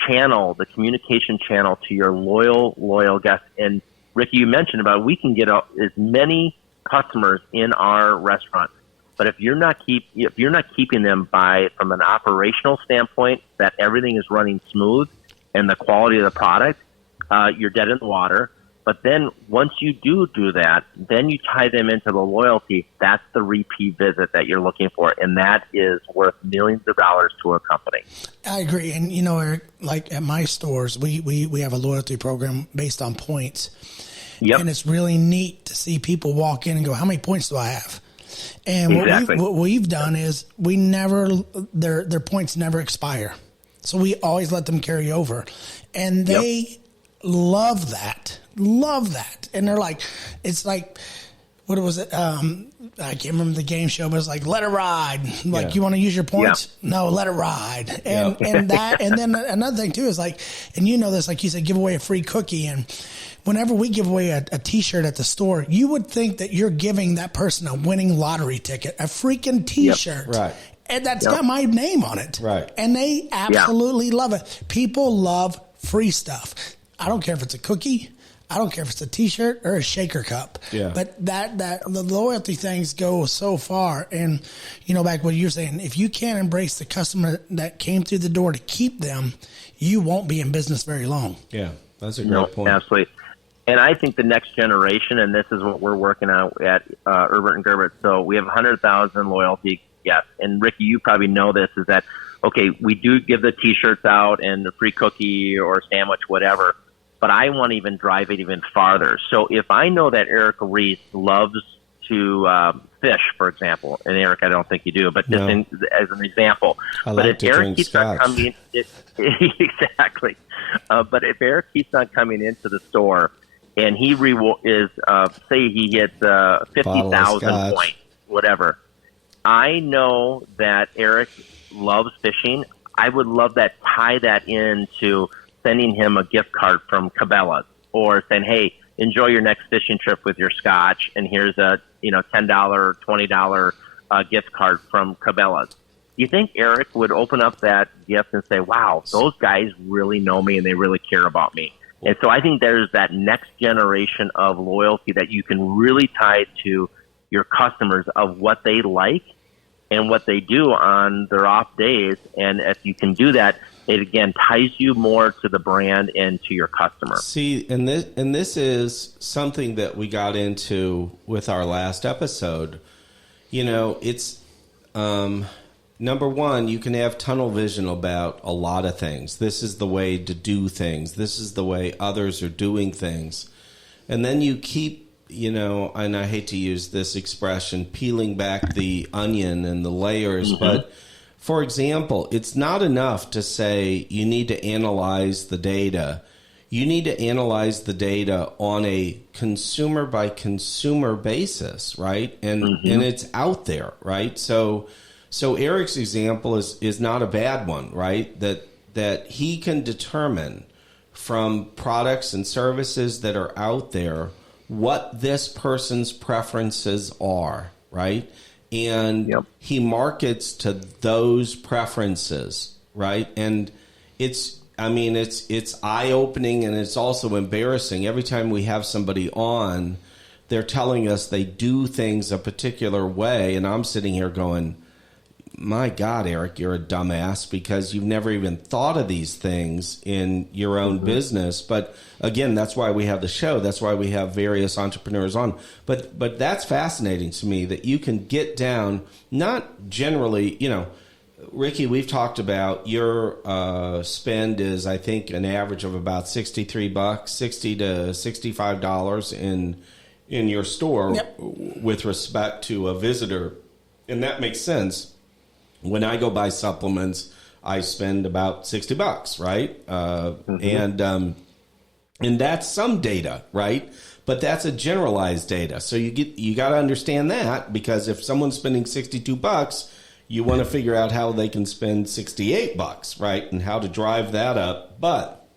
channel, the communication channel to your loyal guests. And Ricky, you mentioned about we can get as many customers in our restaurant. But if you're not keeping them from an operational standpoint, that everything is running smooth and the quality of the product, you're dead in the water. But then once you do that, then you tie them into the loyalty. That's the repeat visit that you're looking for, and that is worth millions of dollars to a company. I agree. And Eric, like at my stores, we have a loyalty program based on points. Yep. And it's really neat to see people walk in and go, how many points do I have? And exactly. what we've done is their points never expire. So we always let them carry over. And they love that. And they're like, it's like, what was it? I can't remember the game show, but it's like, let it ride. Like, you want to use your points? Yeah. No, let it ride. And and then another thing too is like, and this, like you said, give away a free cookie. And whenever we give away a T-shirt at the store, you would think that you're giving that person a winning lottery ticket, a freaking T-shirt. Yep. Right. And that's got my name on it. Right. And they absolutely love it. People love free stuff. I don't care if it's a cookie. I don't care if it's a T-shirt or a shaker cup. Yeah. But that the loyalty things go so far. And, back what you're saying, if you can't embrace the customer that came through the door to keep them, you won't be in business very long. Yeah, that's a great point. Absolutely. And I think the next generation, and this is what we're working on at Erbert and Gerbert. So we have 100,000 loyalty guests. And Ricky, you probably know this, is that, okay, we do give the T-shirts out and the free cookie or sandwich, whatever. But I want to even drive it even farther. So if I know that Eric Reese loves to fish, for example, and Eric, I don't think you do, but just as an example. But if Eric keeps on coming, exactly. But if Eric keeps on coming into the store and he say he hits 50,000 points, whatever, I know that Eric loves fishing. I would love that, tie that into sending him a gift card from Cabela's, or saying, hey, enjoy your next fishing trip with your scotch, and here's a $10, $20 gift card from Cabela's. Do you think Eric would open up that gift and say, wow, those guys really know me and they really care about me? And so I think there's that next generation of loyalty that you can really tie to your customers of what they like and what they do on their off days. And if you can do that, it again ties you more to the brand and to your customer. See, and this is something that we got into with our last episode. It's number one, you can have tunnel vision about a lot of things. This is the way to do things. This is the way others are doing things. And then you keep and I hate to use this expression, peeling back the onion and the layers, but for example, it's not enough to say you need to analyze the data. You need to analyze the data on a consumer by consumer basis, right? And it's out there, right? So Eric's example is not a bad one, right? That he can determine from products and services that are out there what this person's preferences are, right? And he markets to those preferences, right? And it's eye-opening, and it's also embarrassing. Every time we have somebody on, they're telling us they do things a particular way, and I'm sitting here going, my God, Eric, you're a dumbass because you've never even thought of these things in your own business. But again, that's why we have the show. That's why we have various entrepreneurs on. But that's fascinating to me that you can get down, not generally, Ricky, we've talked about your spend is, I think, an average of about $63, $60 to $65 in your store with respect to a visitor. And that makes sense. When I go buy supplements, I spend about $60, right? And that's some data, right? But that's a generalized data. So you got to understand that, because if someone's spending $62, you want to figure out how they can spend $68, right? And how to drive that up. But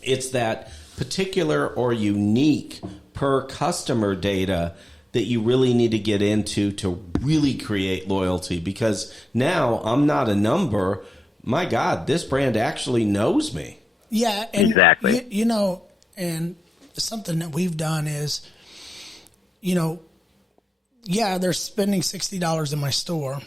it's that particular or unique per customer data that you really need to get into to really create loyalty, because now I'm not a number. My God, this brand actually knows me. Yeah, and exactly. And something that we've done is, they're spending $60 in my store.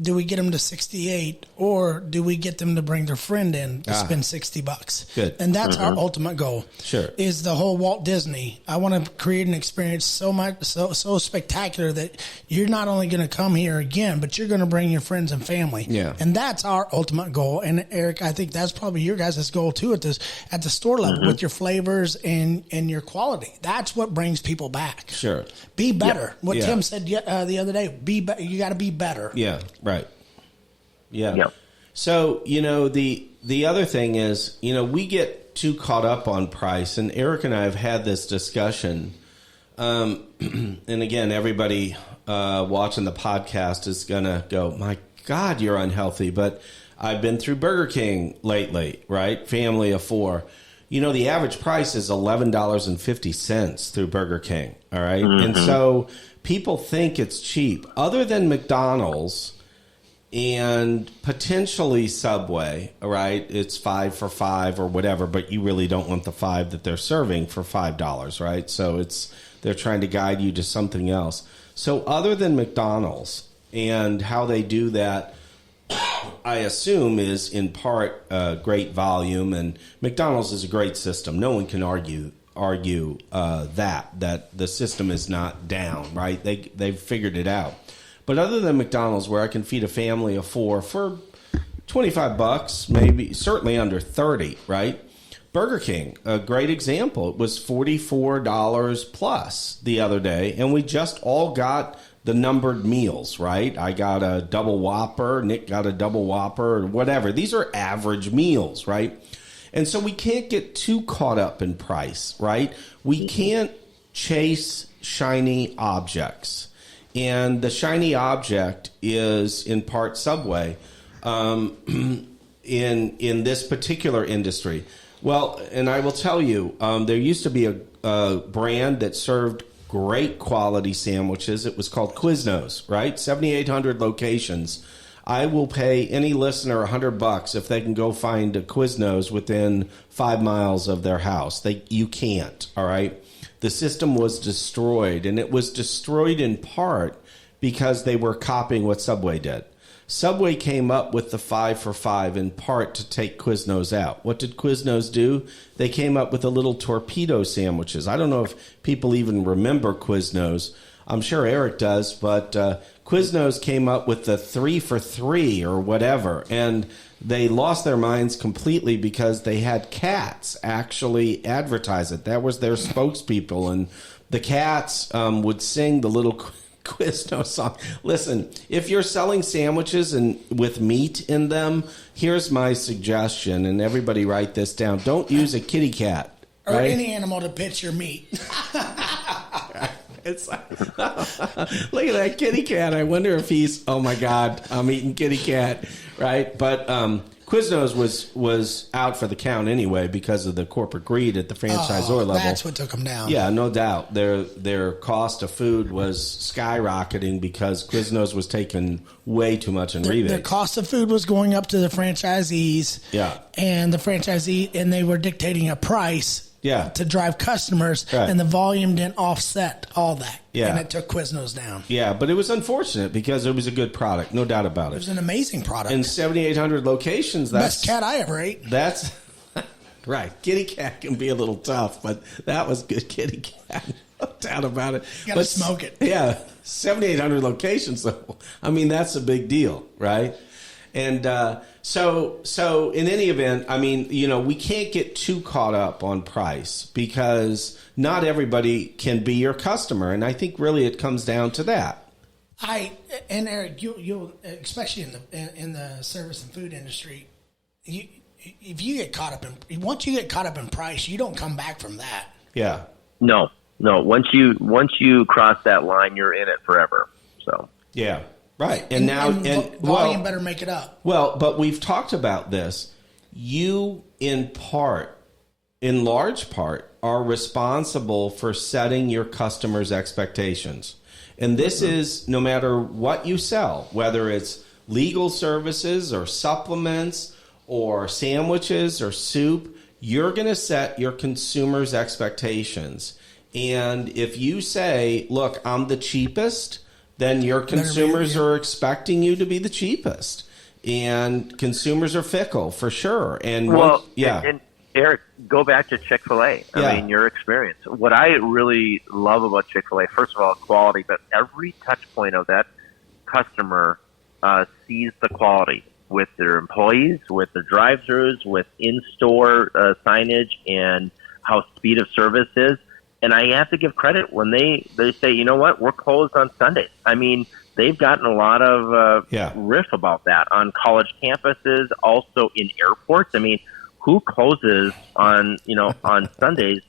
Do we get them to 68, or do we get them to bring their friend in to spend $60? Good. And that's our ultimate goal. Sure. Is the whole Walt Disney. I want to create an experience so spectacular that you're not only going to come here again, but you're going to bring your friends and family. Yeah. And that's our ultimate goal. And Eric, I think that's probably your guys' goal too at the store level with your flavors and your quality. That's what brings people back. Sure. Be better. What Yeah. Tim said the other day. You got to be better. Yeah. Right. Yeah. Yep. So, the other thing is, we get too caught up on price, and Eric and I have had this discussion. And again, everybody watching the podcast is going to go, my God, you're unhealthy. But I've been through Burger King lately, right? Family of 4. The average price is $11.50 through Burger King. All right. And so people think it's cheap. Other than McDonald's and potentially Subway, right? It's 5 for $5 or whatever, but you really don't want the 5 that they're serving for $5, right? So they're trying to guide you to something else. So other than McDonald's, and how they do that, I assume is in part great volume, and McDonald's is a great system. No one can argue that the system is not down, right? They've figured it out. But other than McDonald's, where I can feed a family of 4 for $25, maybe certainly under 30, right? Burger King, a great example. It was $44 plus the other day, and we just all got the numbered meals, right? I got a double Whopper, Nick got a double Whopper, or whatever. These are average meals, right? And so we can't get too caught up in price, right? We can't chase shiny objects. And the shiny object is in part Subway in this particular industry. Well, and I will tell you, there used to be a brand that served great quality sandwiches. It was called Quiznos, right? 7,800 locations. I will pay any listener $100 if they can go find a Quiznos within 5 miles of their house. You can't, all right? The system was destroyed, and it was destroyed in part because they were copying what Subway did. Subway came up with the 5 for $5 in part to take Quiznos out. What did Quiznos do? They came up with the little torpedo sandwiches. I don't know if people even remember Quiznos. I'm sure Eric does, but Quiznos came up with the 3 for $3 or whatever, and they lost their minds completely because they had cats actually advertise it. That was their spokespeople, and the cats would sing the little Quiznos song. Listen, if you're selling sandwiches and with meat in them, here's my suggestion, and everybody write this down. Don't use a kitty cat. Or right? any animal to pitch your meat. It's like, look at that kitty cat. I wonder if he's, oh my God, I'm eating kitty cat, right? But Quiznos was out for the count anyway because of the corporate greed at the franchisor level. That's what took them down. Yeah, no doubt. Their cost of food was skyrocketing because Quiznos was taking way too much in rebates. The cost of food was going up to the franchisees. Yeah. And they were dictating a price. Yeah. To drive customers, right. And the volume didn't offset all that. Yeah. And it took Quiznos down. Yeah, but it was unfortunate because it was a good product, no doubt about it. It was an amazing product. In 7,800 locations, that's... Best cat I ever ate. That's... Right. Kitty cat can be a little tough, but that was good kitty cat. No doubt about it. You gotta smoke it. Yeah. 7,800 locations, though. I mean, that's a big deal, right? And so in any event, I mean, we can't get too caught up on price because not everybody can be your customer. And I think really it comes down to that. And Eric, you'll especially in the service and food industry, if you get caught up once you get caught up in price, you don't come back from that. Yeah. No. Once you cross that line, you're in it forever. So. Yeah. Right. And now volume better make it up. Well, but we've talked about this. You in large part are responsible for setting your customers' expectations. And this is no matter what you sell, whether it's legal services or supplements or sandwiches or soup, you're going to set your consumers' expectations. And if you say, look, I'm the cheapest, then your consumers are expecting you to be the cheapest. And consumers are fickle, for sure. And and Eric, go back to Chick-fil-A. I mean, your experience. What I really love about Chick-fil-A, first of all, quality, but every touch point of that customer sees the quality with their employees, with their drive-thrus, with in-store signage, and how speed of service is. And I have to give credit when they say, you know what, we're closed on Sundays. I mean, they've gotten a lot of riff about that on college campuses, also in airports. I mean, who closes on Sundays?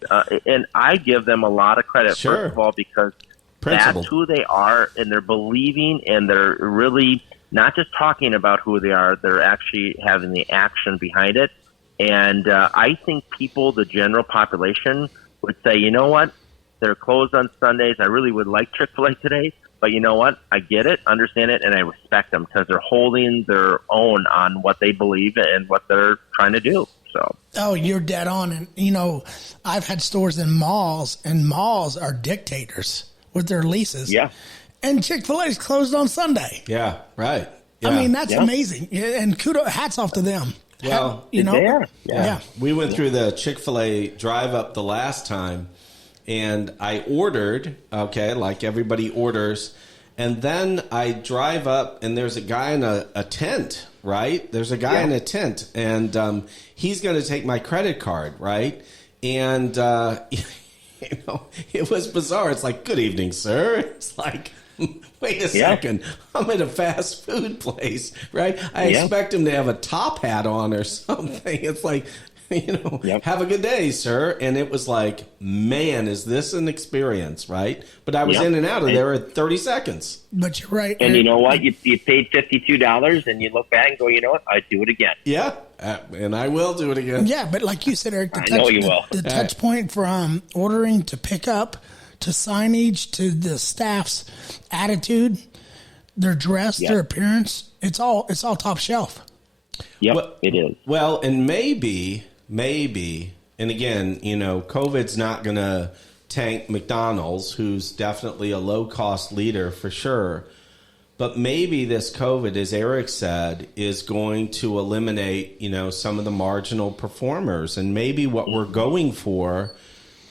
And I give them a lot of credit, first of all, because that's who they are, and they're believing, and they're really not just talking about who they are, they're actually having the action behind it. And I think people, the general population, would say, you know what, they're closed on Sundays. I really would like Chick-fil-A today, but you know what, I get it, understand it, and I respect them because they're holding their own on what they believe and what they're trying to do. So. Oh, you're dead on. And, I've had stores in malls, and malls are dictators with their leases. Yeah. And Chick-fil-A is closed on Sunday. Yeah, right. Yeah. I mean, that's amazing. And hats off to them. Well, Yeah. We went through the Chick-fil-A drive-up the last time, and I ordered, like everybody orders, and then I drive up, and there's a guy in a tent, right? There's a guy in a tent, and he's going to take my credit card, right? And, it was bizarre. It's like, good evening, sir. It's like... Wait a second. I'm at a fast food place, right? I expect him to have a top hat on or something. It's like, have a good day, sir. And it was like, man, is this an experience, right? But I was in and out of there in 30 seconds. But you're right. And you know what? You paid $52 and you look back and go, you know what? I'd do it again. Yeah, and I will do it again. Yeah, but like you said, Eric, the touch point from ordering to pick up to signage, to the staff's attitude, their dress, their appearance, it's all top shelf. Yep, it is. Well, and maybe, and again, COVID's not going to tank McDonald's, who's definitely a low-cost leader for sure. But maybe this COVID, as Eric said, is going to eliminate, some of the marginal performers. And maybe what we're going for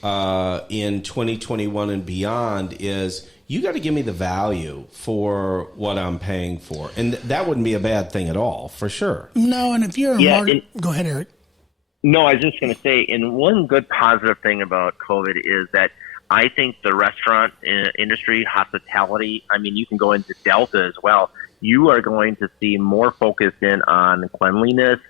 in 2021 and beyond is you got to give me the value for what I'm paying for. And that wouldn't be a bad thing at all, for sure. No, and if you're go ahead, Eric. No, I was just going to say, and one good positive thing about COVID is that I think the restaurant industry, hospitality, I mean, you can go into Delta as well. You are going to see more focus in on cleanliness,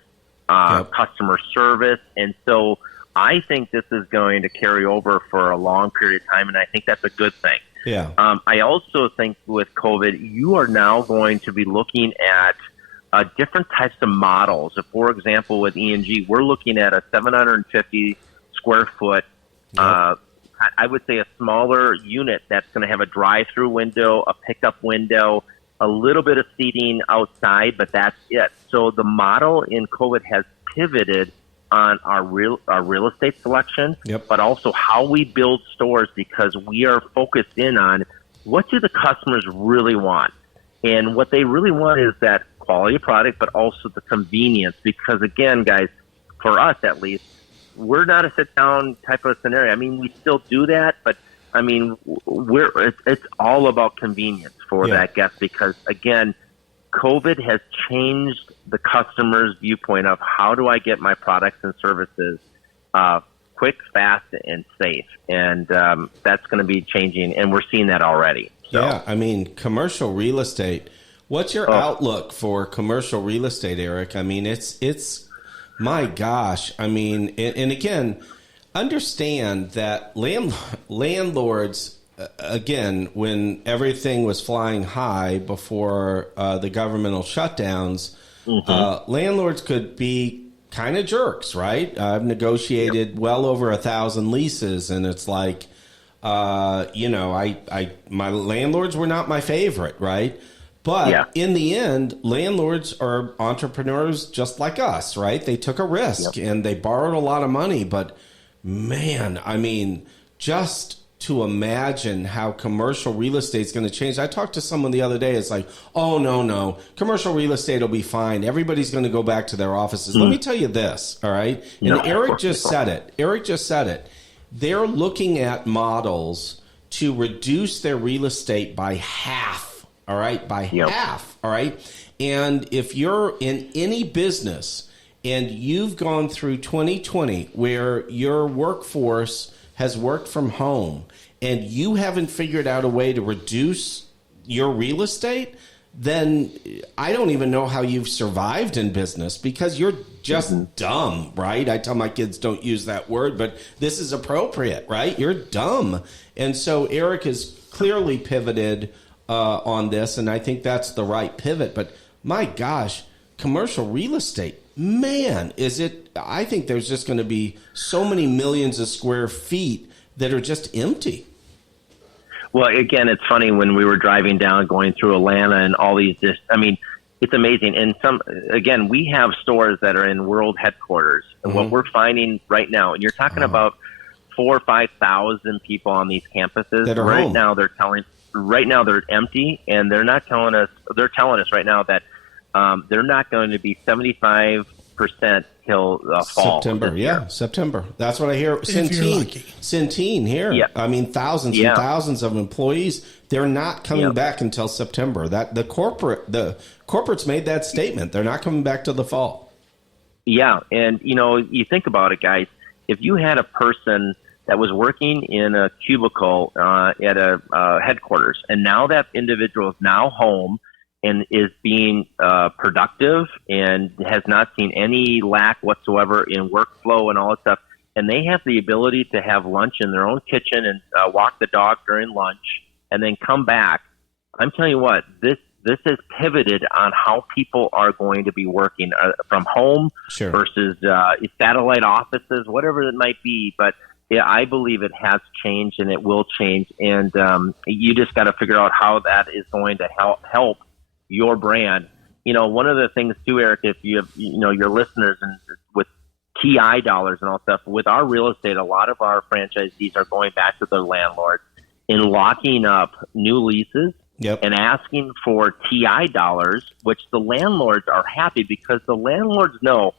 customer service. And so I think this is going to carry over for a long period of time, and I think that's a good thing. Yeah. I also think with COVID, you are now going to be looking at different types of models. So for example, with E&G, we're looking at a 750 square foot, I would say a smaller unit that's going to have a drive-through window, a pickup window, a little bit of seating outside, but that's it. So the model in COVID has pivoted on our real estate selection, but also how we build stores, because we are focused in on what do the customers really want. And what they really want is that quality of product, but also the convenience. Because again, guys, for us at least, we're not a sit-down type of scenario. I mean, we still do that, but I mean, it's all about convenience for that guest, because again, COVID has changed the customer's viewpoint of how do I get my products and services quick, fast, and safe. And that's going to be changing, and we're seeing that already. So. Yeah, I mean, commercial real estate. What's your outlook for commercial real estate, Eric? I mean, it's my gosh. I mean, and again, understand that landlords, again, when everything was flying high before the governmental shutdowns, landlords could be kind of jerks, right? I've negotiated well over 1,000 leases, and it's like, my landlords were not my favorite, right? But in the end, landlords are entrepreneurs just like us, right? They took a risk and they borrowed a lot of money. But man, I mean, just to imagine how commercial real estate is going to change. I talked to someone the other day. It's like, oh, no, commercial real estate will be fine. Everybody's going to go back to their offices. Let me tell you this, all right? And Eric just said it. They're looking at models to reduce their real estate by half. All right, by half. All right. And if you're in any business and you've gone through 2020 where your workforce has worked from home and you haven't figured out a way to reduce your real estate, then I don't even know how you've survived in business, because you're just dumb, right? I tell my kids don't use that word, but this is appropriate, right? You're dumb. And so Eric has clearly pivoted on this, and I think that's the right pivot. But my gosh, commercial real estate, man, I think there's just going to be so many millions of square feet that are just empty. Well, again, it's funny when we were driving down, going through Atlanta and all these, I mean, it's amazing. And we have stores that are in world headquarters. And what we're finding right now, and you're talking about 4,000 or 5,000 people on these campuses that are right home. now. Right now they're empty, and they're telling us right now that they're not going to be 75% till fall. September. That's what I hear. Centene here. Yeah. I mean, thousands and thousands of employees. They're not coming back until September. That the corporates made that statement. They're not coming back till the fall. Yeah, and you think about it, guys. If you had a person that was working in a cubicle at a headquarters, and now that individual is now home and is being productive and has not seen any lack whatsoever in workflow and all that stuff, and they have the ability to have lunch in their own kitchen and walk the dog during lunch and then come back. I'm telling you what, this has pivoted on how people are going to be working from home versus satellite offices, whatever it might be. But yeah, I believe it has changed, and it will change. And you just got to figure out how that is going to help your brand. One of the things too, Eric, if you have, your listeners and with TI dollars and all stuff, with our real estate, a lot of our franchisees are going back to their landlords and locking up new leases and asking for TI dollars, which the landlords are happy, because the landlords know,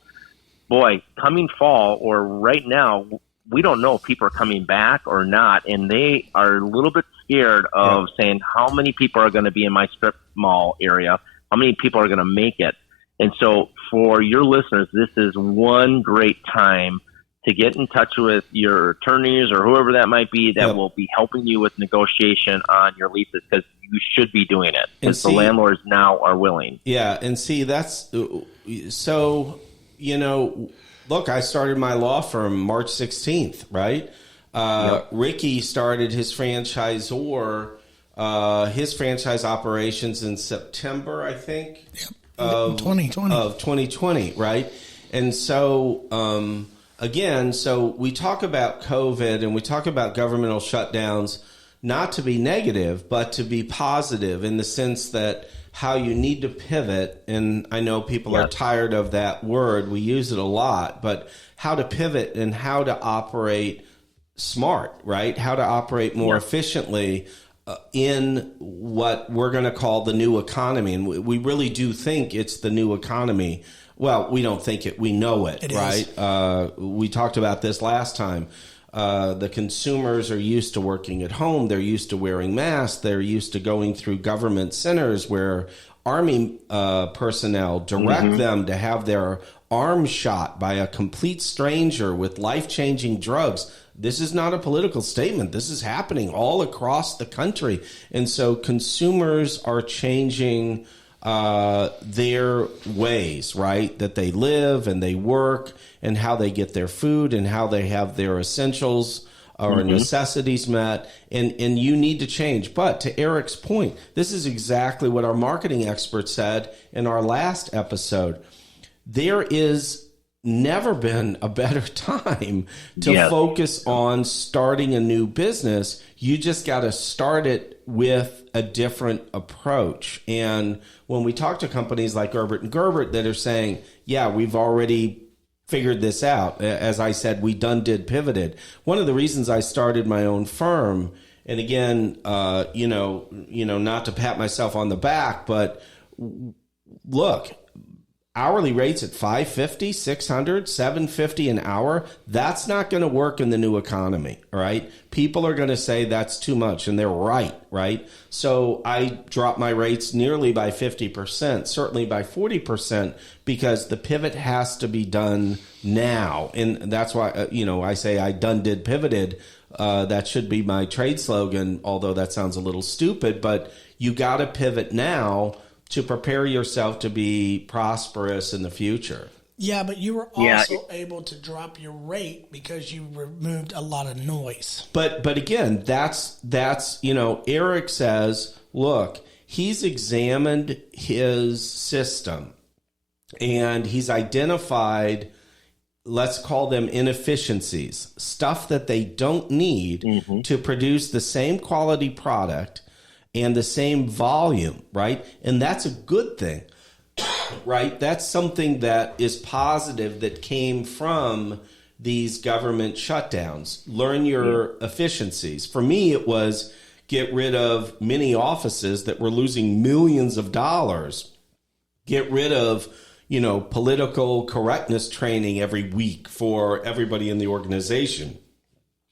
boy, coming fall or right now, we don't know if people are coming back or not, and they are a little bit scared of saying how many people are going to be in my strip mall area, how many people are going to make it. And so for your listeners, this is one great time to get in touch with your attorneys or whoever that might be that will be helping you with negotiation on your leases, because you should be doing it because the landlords now are willing. Yeah, and see, that's so, look, I started my law firm March 16th, right? Ricky started his franchisor, his franchise operations in September, I think, of 2020, right? And so, again, so we talk about COVID and we talk about governmental shutdowns, not to be negative, but to be positive in the sense that how you need to pivot. And I know people are tired of that word. We use it a lot, but how to pivot and how to operate smart, right? How to operate more efficiently in what we're going to call the new economy. And we really do think it's the new economy. Well, we don't think it. We know it, right? We talked about this last time. The consumers are used to working at home. They're used to wearing masks. They're used to going through government centers where Army personnel direct them to have their arms shot by a complete stranger with life-changing drugs. This is not a political statement. This is happening all across the country. And so consumers are changing their ways, right? That they live and they work and how they get their food and how they have their essentials or necessities met. And you need to change. But to Eric's point, this is exactly what our marketing expert said in our last episode. There is never been a better time to focus on starting a new business. You just got to start it with a different approach. And when we talk to companies like Erbert and Gerbert that are saying, yeah, we've already figured this out. As I said, we done did pivoted. One of the reasons I started my own firm, and again, not to pat myself on the back, but look, hourly rates at $550, $600, $750 an hour, that's not going to work in the new economy, all right? People are going to say that's too much, and they're right? So I dropped my rates nearly by 50%, certainly by 40%, because the pivot has to be done now. And that's why, I say I done did pivoted. That should be my trade slogan, although that sounds a little stupid, but you got to pivot now to prepare yourself to be prosperous in the future. Yeah, but you were also able to drop your rate because you removed a lot of noise. But again, that's Eric says, look, he's examined his system and he's identified, let's call them inefficiencies, stuff that they don't need to produce the same quality product and the same volume, right? And that's a good thing, right? That's something that is positive that came from these government shutdowns. Learn your efficiencies. For me, it was get rid of many offices that were losing millions of dollars. Get rid of, political correctness training every week for everybody in the organization.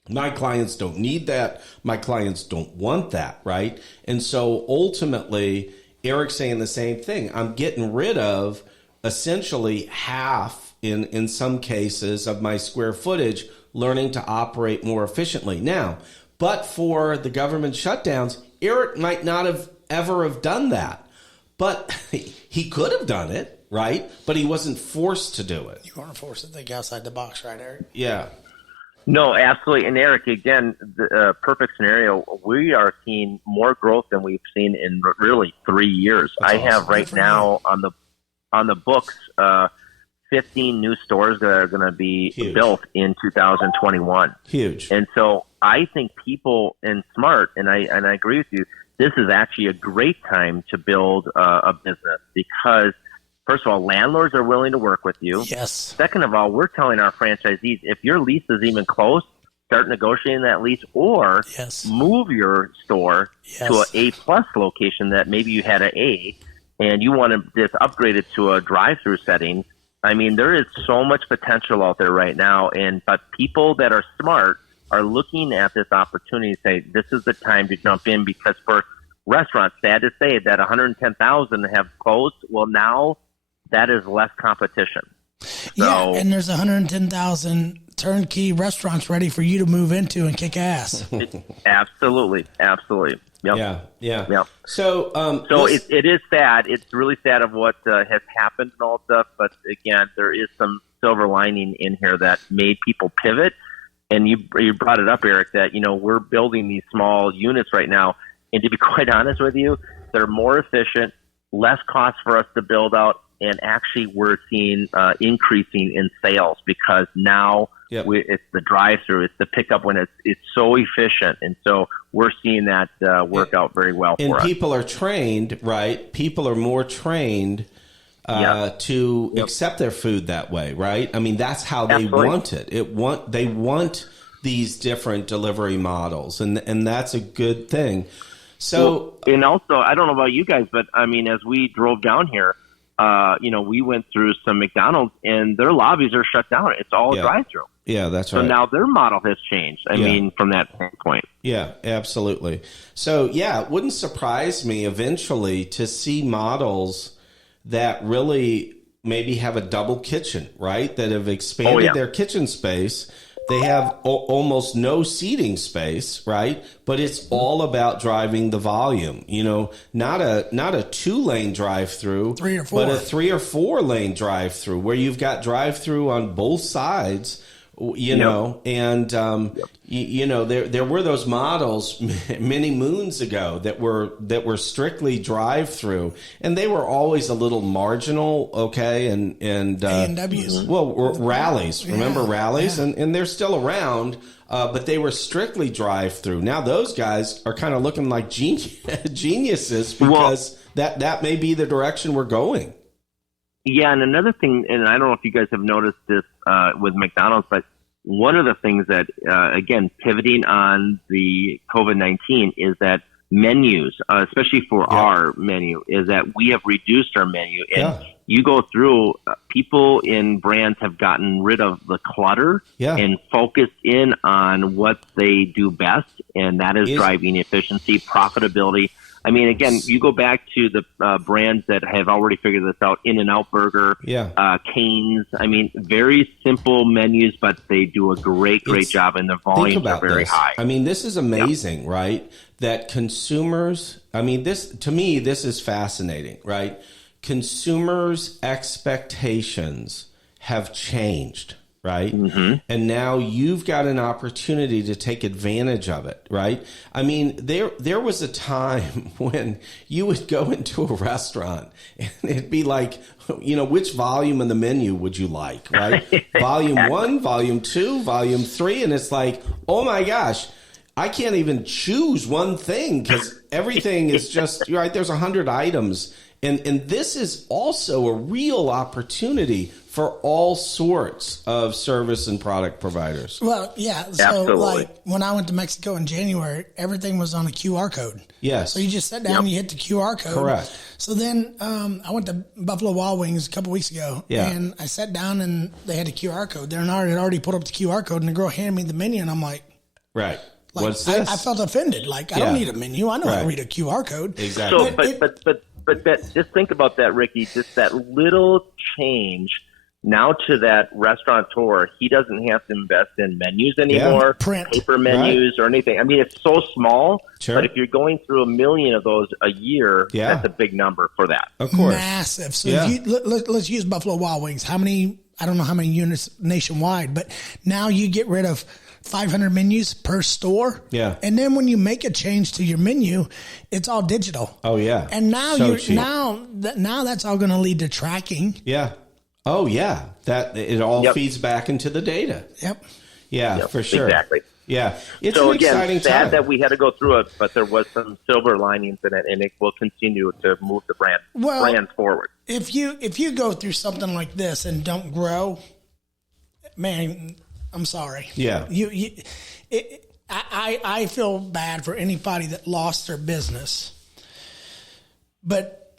My clients don't need that. My clients don't want that, right? And so ultimately, Eric's saying the same thing. I'm getting rid of essentially half, in some cases, of my square footage, learning to operate more efficiently. Now, but for the government shutdowns, Eric might not have ever have done that. But he could have done it, right? But he wasn't forced to do it. You weren't forced to think outside the box, right, Eric? Yeah. No, absolutely. And Eric, again, the perfect scenario. We are seeing more growth than we've seen in really 3 years. That's awesome. Have right now on the books 15 new stores that are going to be built in 2021. Huge. And so I think people and smart, and I agree with you. This is actually a great time to build a business because, first of all, landlords are willing to work with you. Yes. Second of all, we're telling our franchisees, if your lease is even close, start negotiating that lease or move your store to an A+ location that maybe you had an A and you want to just upgrade it to a drive-through setting. I mean, there is so much potential out there right now, but people that are smart are looking at this opportunity and say, this is the time to jump in, because for restaurants, sad to say that 110,000 have closed. Well, now that is less competition. Yeah, and there's 110,000 turnkey restaurants ready for you to move into and kick ass. Absolutely. Yep. Yeah. Yep. So, it is sad. It's really sad of what has happened and all stuff. But again, there is some silver lining in here that made people pivot. And you brought it up, Eric, that, we're building these small units right now. And to be quite honest with you, they're more efficient, less cost for us to build out. And actually, we're seeing increasing in sales because now it's the drive-through, it's the pickup when it's so efficient, and so we're seeing that work out very well for us. And people are trained, right? People are more trained to accept their food that way, right? I mean, that's how they want it. They want these different delivery models, and that's a good thing. So, and also, I don't know about you guys, but I mean, as we drove down here. We went through some McDonald's and their lobbies are shut down. It's all a drive-through. Yeah, that's right. So now their model has changed. I mean, from that standpoint. Yeah, absolutely. So, it wouldn't surprise me eventually to see models that really maybe have a double kitchen, right? That have expanded their kitchen space. They have almost no seating space, right? But it's all about driving the volume. Not a 2-lane drive-through, 3 or 4, but a 3 or 4 lane drive-through where you've got drive-through on both sides. And there were those models many moons ago that were strictly drive-through, and they were always a little marginal, okay, and A&Ws. Rallies. Remember Rallies, and they're still around, but they were strictly drive-through. Now those guys are kind of looking like geniuses because that may be the direction we're going. Yeah, and another thing, and I don't know if you guys have noticed this with McDonald's, but one of the things that, again, pivoting on the COVID-19 is that menus, especially for our menu, is that we have reduced our menu. And you go through, people in brands have gotten rid of the clutter and focused in on what they do best, and that is driving efficiency, profitability. I mean, again, you go back to the brands that have already figured this out, In-N-Out Burger, Cane's. I mean, very simple menus, but they do a great job, and the volumes are very high. I mean, this is amazing, right? That consumers, to me, this is fascinating, right? Consumers' expectations have changed. Right. Mm-hmm. And now you've got an opportunity to take advantage of it. Right. I mean, there was a time when you would go into a restaurant and it'd be like, which volume in the menu would you like? Right. Volume 1, volume 2, volume 3. And it's like, oh, my gosh, I can't even choose one thing because everything is just right. There's 100 items. And this is also a real opportunity for all sorts of service and product providers. Well, yeah. So, like, when I went to Mexico in January, everything was on a QR code. Yes. So you just sat down, you hit the QR code. Correct. So then I went to Buffalo Wild Wings a couple weeks ago, and I sat down, and they had a QR code there, and I had already put up the QR code, and the girl handed me the menu, and I'm like, right. Like, what's this? I felt offended. Like, I don't need a menu. I know how to read a QR code. Exactly. So, but just think about that, Ricky. Just that little change now to that restaurateur. He doesn't have to invest in menus anymore, paper menus or anything. I mean, it's so small. Sure. But if you're going through 1 million of those a year, that's a big number for that. Of course, massive. So if let's use Buffalo Wild Wings. How many? I don't know how many units nationwide, but now you get rid of 500 menus per store. Yeah. And then when you make a change to your menu, it's all digital. Oh yeah. And now now that's all going to lead to tracking. Yeah. Oh yeah. That it all feeds back into the data. Yep. Yeah, for sure. Exactly. Yeah. It's so an again, exciting sad time. that we had to go through it, but there was some silver linings in it, and it will continue to move the brand forward. If you go through something like this and don't grow, man, I'm sorry. Yeah. I feel bad for anybody that lost their business. But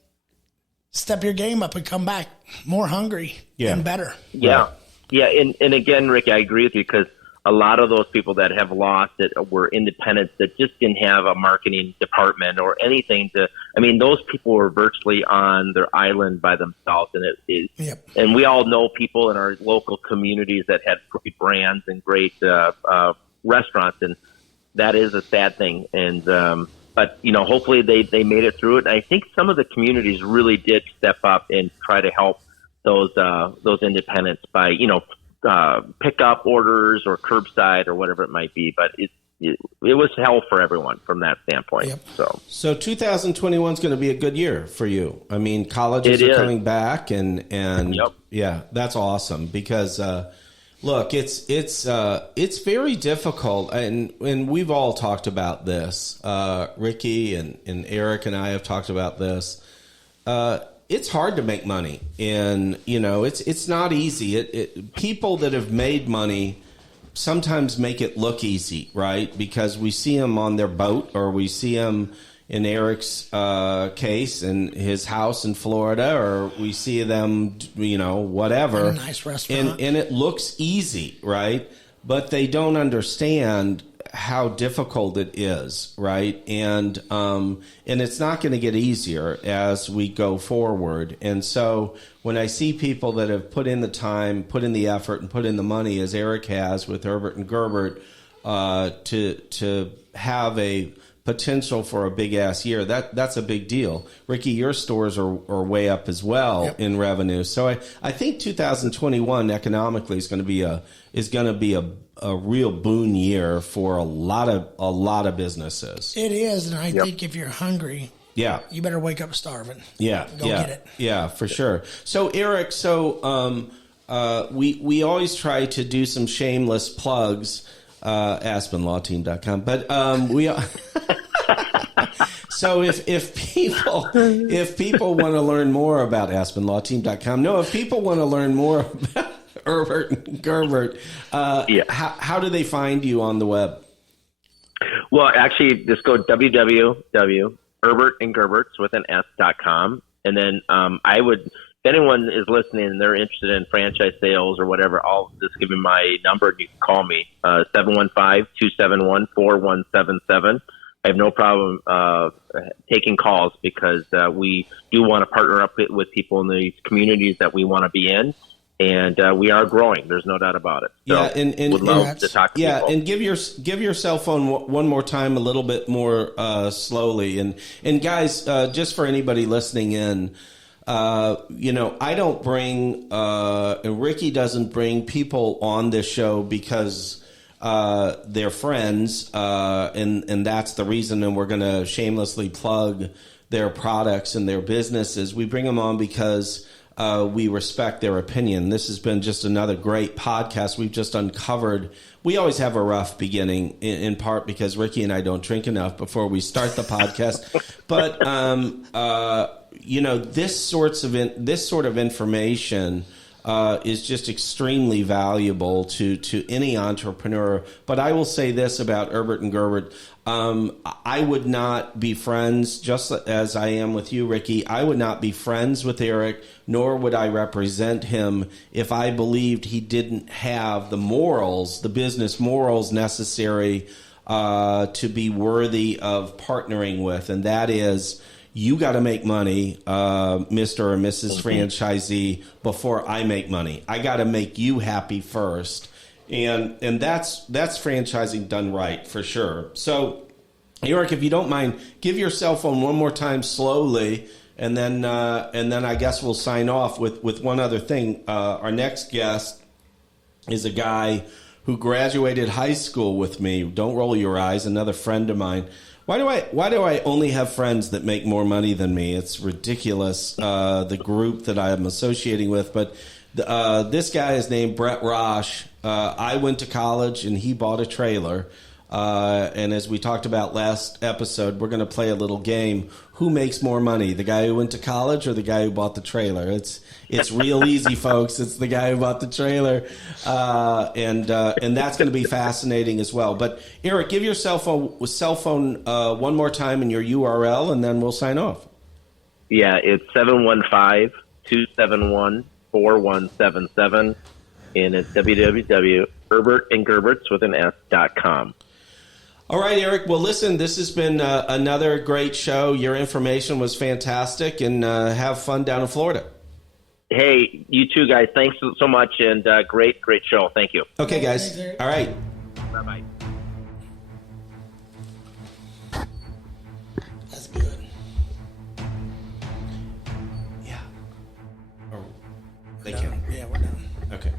step your game up and come back more hungry and better. Yeah. Yeah. And again, Rick, I agree with you because a lot of those people that have lost it were independents that just didn't have a marketing department or anything to. I mean, those people were virtually on their island by themselves, and and we all know people in our local communities that had great brands and great restaurants, and that is a sad thing. And but hopefully they made it through it. And I think some of the communities really did step up and try to help those independents by pick up orders or curbside or whatever it might be. But it was hell for everyone from that standpoint. Yep. So 2021 is going to be a good year for you. I mean, colleges are coming back, and yeah, that's awesome because look, it's very difficult, and we've all talked about this. Ricky and Eric and I have talked about this. It's hard to make money, and it's not easy. People that have made money sometimes make it look easy, right? Because we see them on their boat, or we see them in Eric's case in his house in Florida, or we see them, whatever, in a nice restaurant, and it looks easy, right? But they don't understand how difficult it is, right? And it's not going to get easier as we go forward. And so when I see people that have put in the time, put in the effort, and put in the money, as Eric has with Erbert and Gerbert, to have a potential for a big ass year, that's a big deal. Ricky, your stores are way up as well in revenue. So I think 2021 economically is going to be a real boon year for a lot of businesses. It is, and I think if you're hungry, you better wake up starving. Go get it. Yeah, for sure. So Eric, we always try to do some shameless plugs. AspenLawTeam.com, but we. So if people want to learn more about AspenLawTeam.com, if people want to learn more about Erbert and Gerbert, how do they find you on the web? Well, actually, just go www.erbertandgerberts with an S.com, and then I would. If anyone is listening and they're interested in franchise sales or whatever, I'll just give you my number and you can call me, 715-271-4177. I have no problem taking calls because we do want to partner up with people in these communities that we want to be in. And we are growing. There's no doubt about it. So and would love to talk to people. And give your cell phone one more time, a little bit more slowly. And guys, just for anybody listening in, I don't bring, and Ricky doesn't bring people on this show because they're friends, and that's the reason. And we're going to shamelessly plug their products and their businesses. We bring them on because we respect their opinion. This has been just another great podcast. We've just uncovered. We always have a rough beginning, in part because Ricky and I don't drink enough before we start the podcast. But this sort of information is just extremely valuable to any entrepreneur. But I will say this about Erbert and Gerbert. I would not be friends, just as I am with you, Ricky. I would not be friends with Eric, nor would I represent him if I believed he didn't have the morals, the business morals necessary to be worthy of partnering with. And that is, you got to make money, Mr. or Mrs. Franchisee, before I make money. I got to make you happy first. And that's franchising done right, for sure. So, Eric, if you don't mind, give your cell phone one more time slowly, and then I guess we'll sign off with one other thing. Our next guest is a guy who graduated high school with me. Don't roll your eyes. Another friend of mine. Why do I only have friends that make more money than me? It's ridiculous. The group that I'm associating with, but. This guy is named Brett Rosh. I went to college and he bought a trailer. And as we talked about last episode, we're going to play a little game. Who makes more money, the guy who went to college or the guy who bought the trailer? It's real easy, folks. It's the guy who bought the trailer. And that's going to be fascinating as well. But Eric, give your cell phone one more time and your URL, and then we'll sign off. Yeah, it's 715-271-4177, and it's www.erbertandgerbert Erbert and Gerberts with an S.com. All right, Eric. Well, listen, this has been another great show. Your information was fantastic, and have fun down in Florida. Hey, you too, guys. Thanks so much, and great show. Thank you. Okay, guys. All right. Bye-bye. That's good. Yeah. They can. Yeah, we're done. Okay.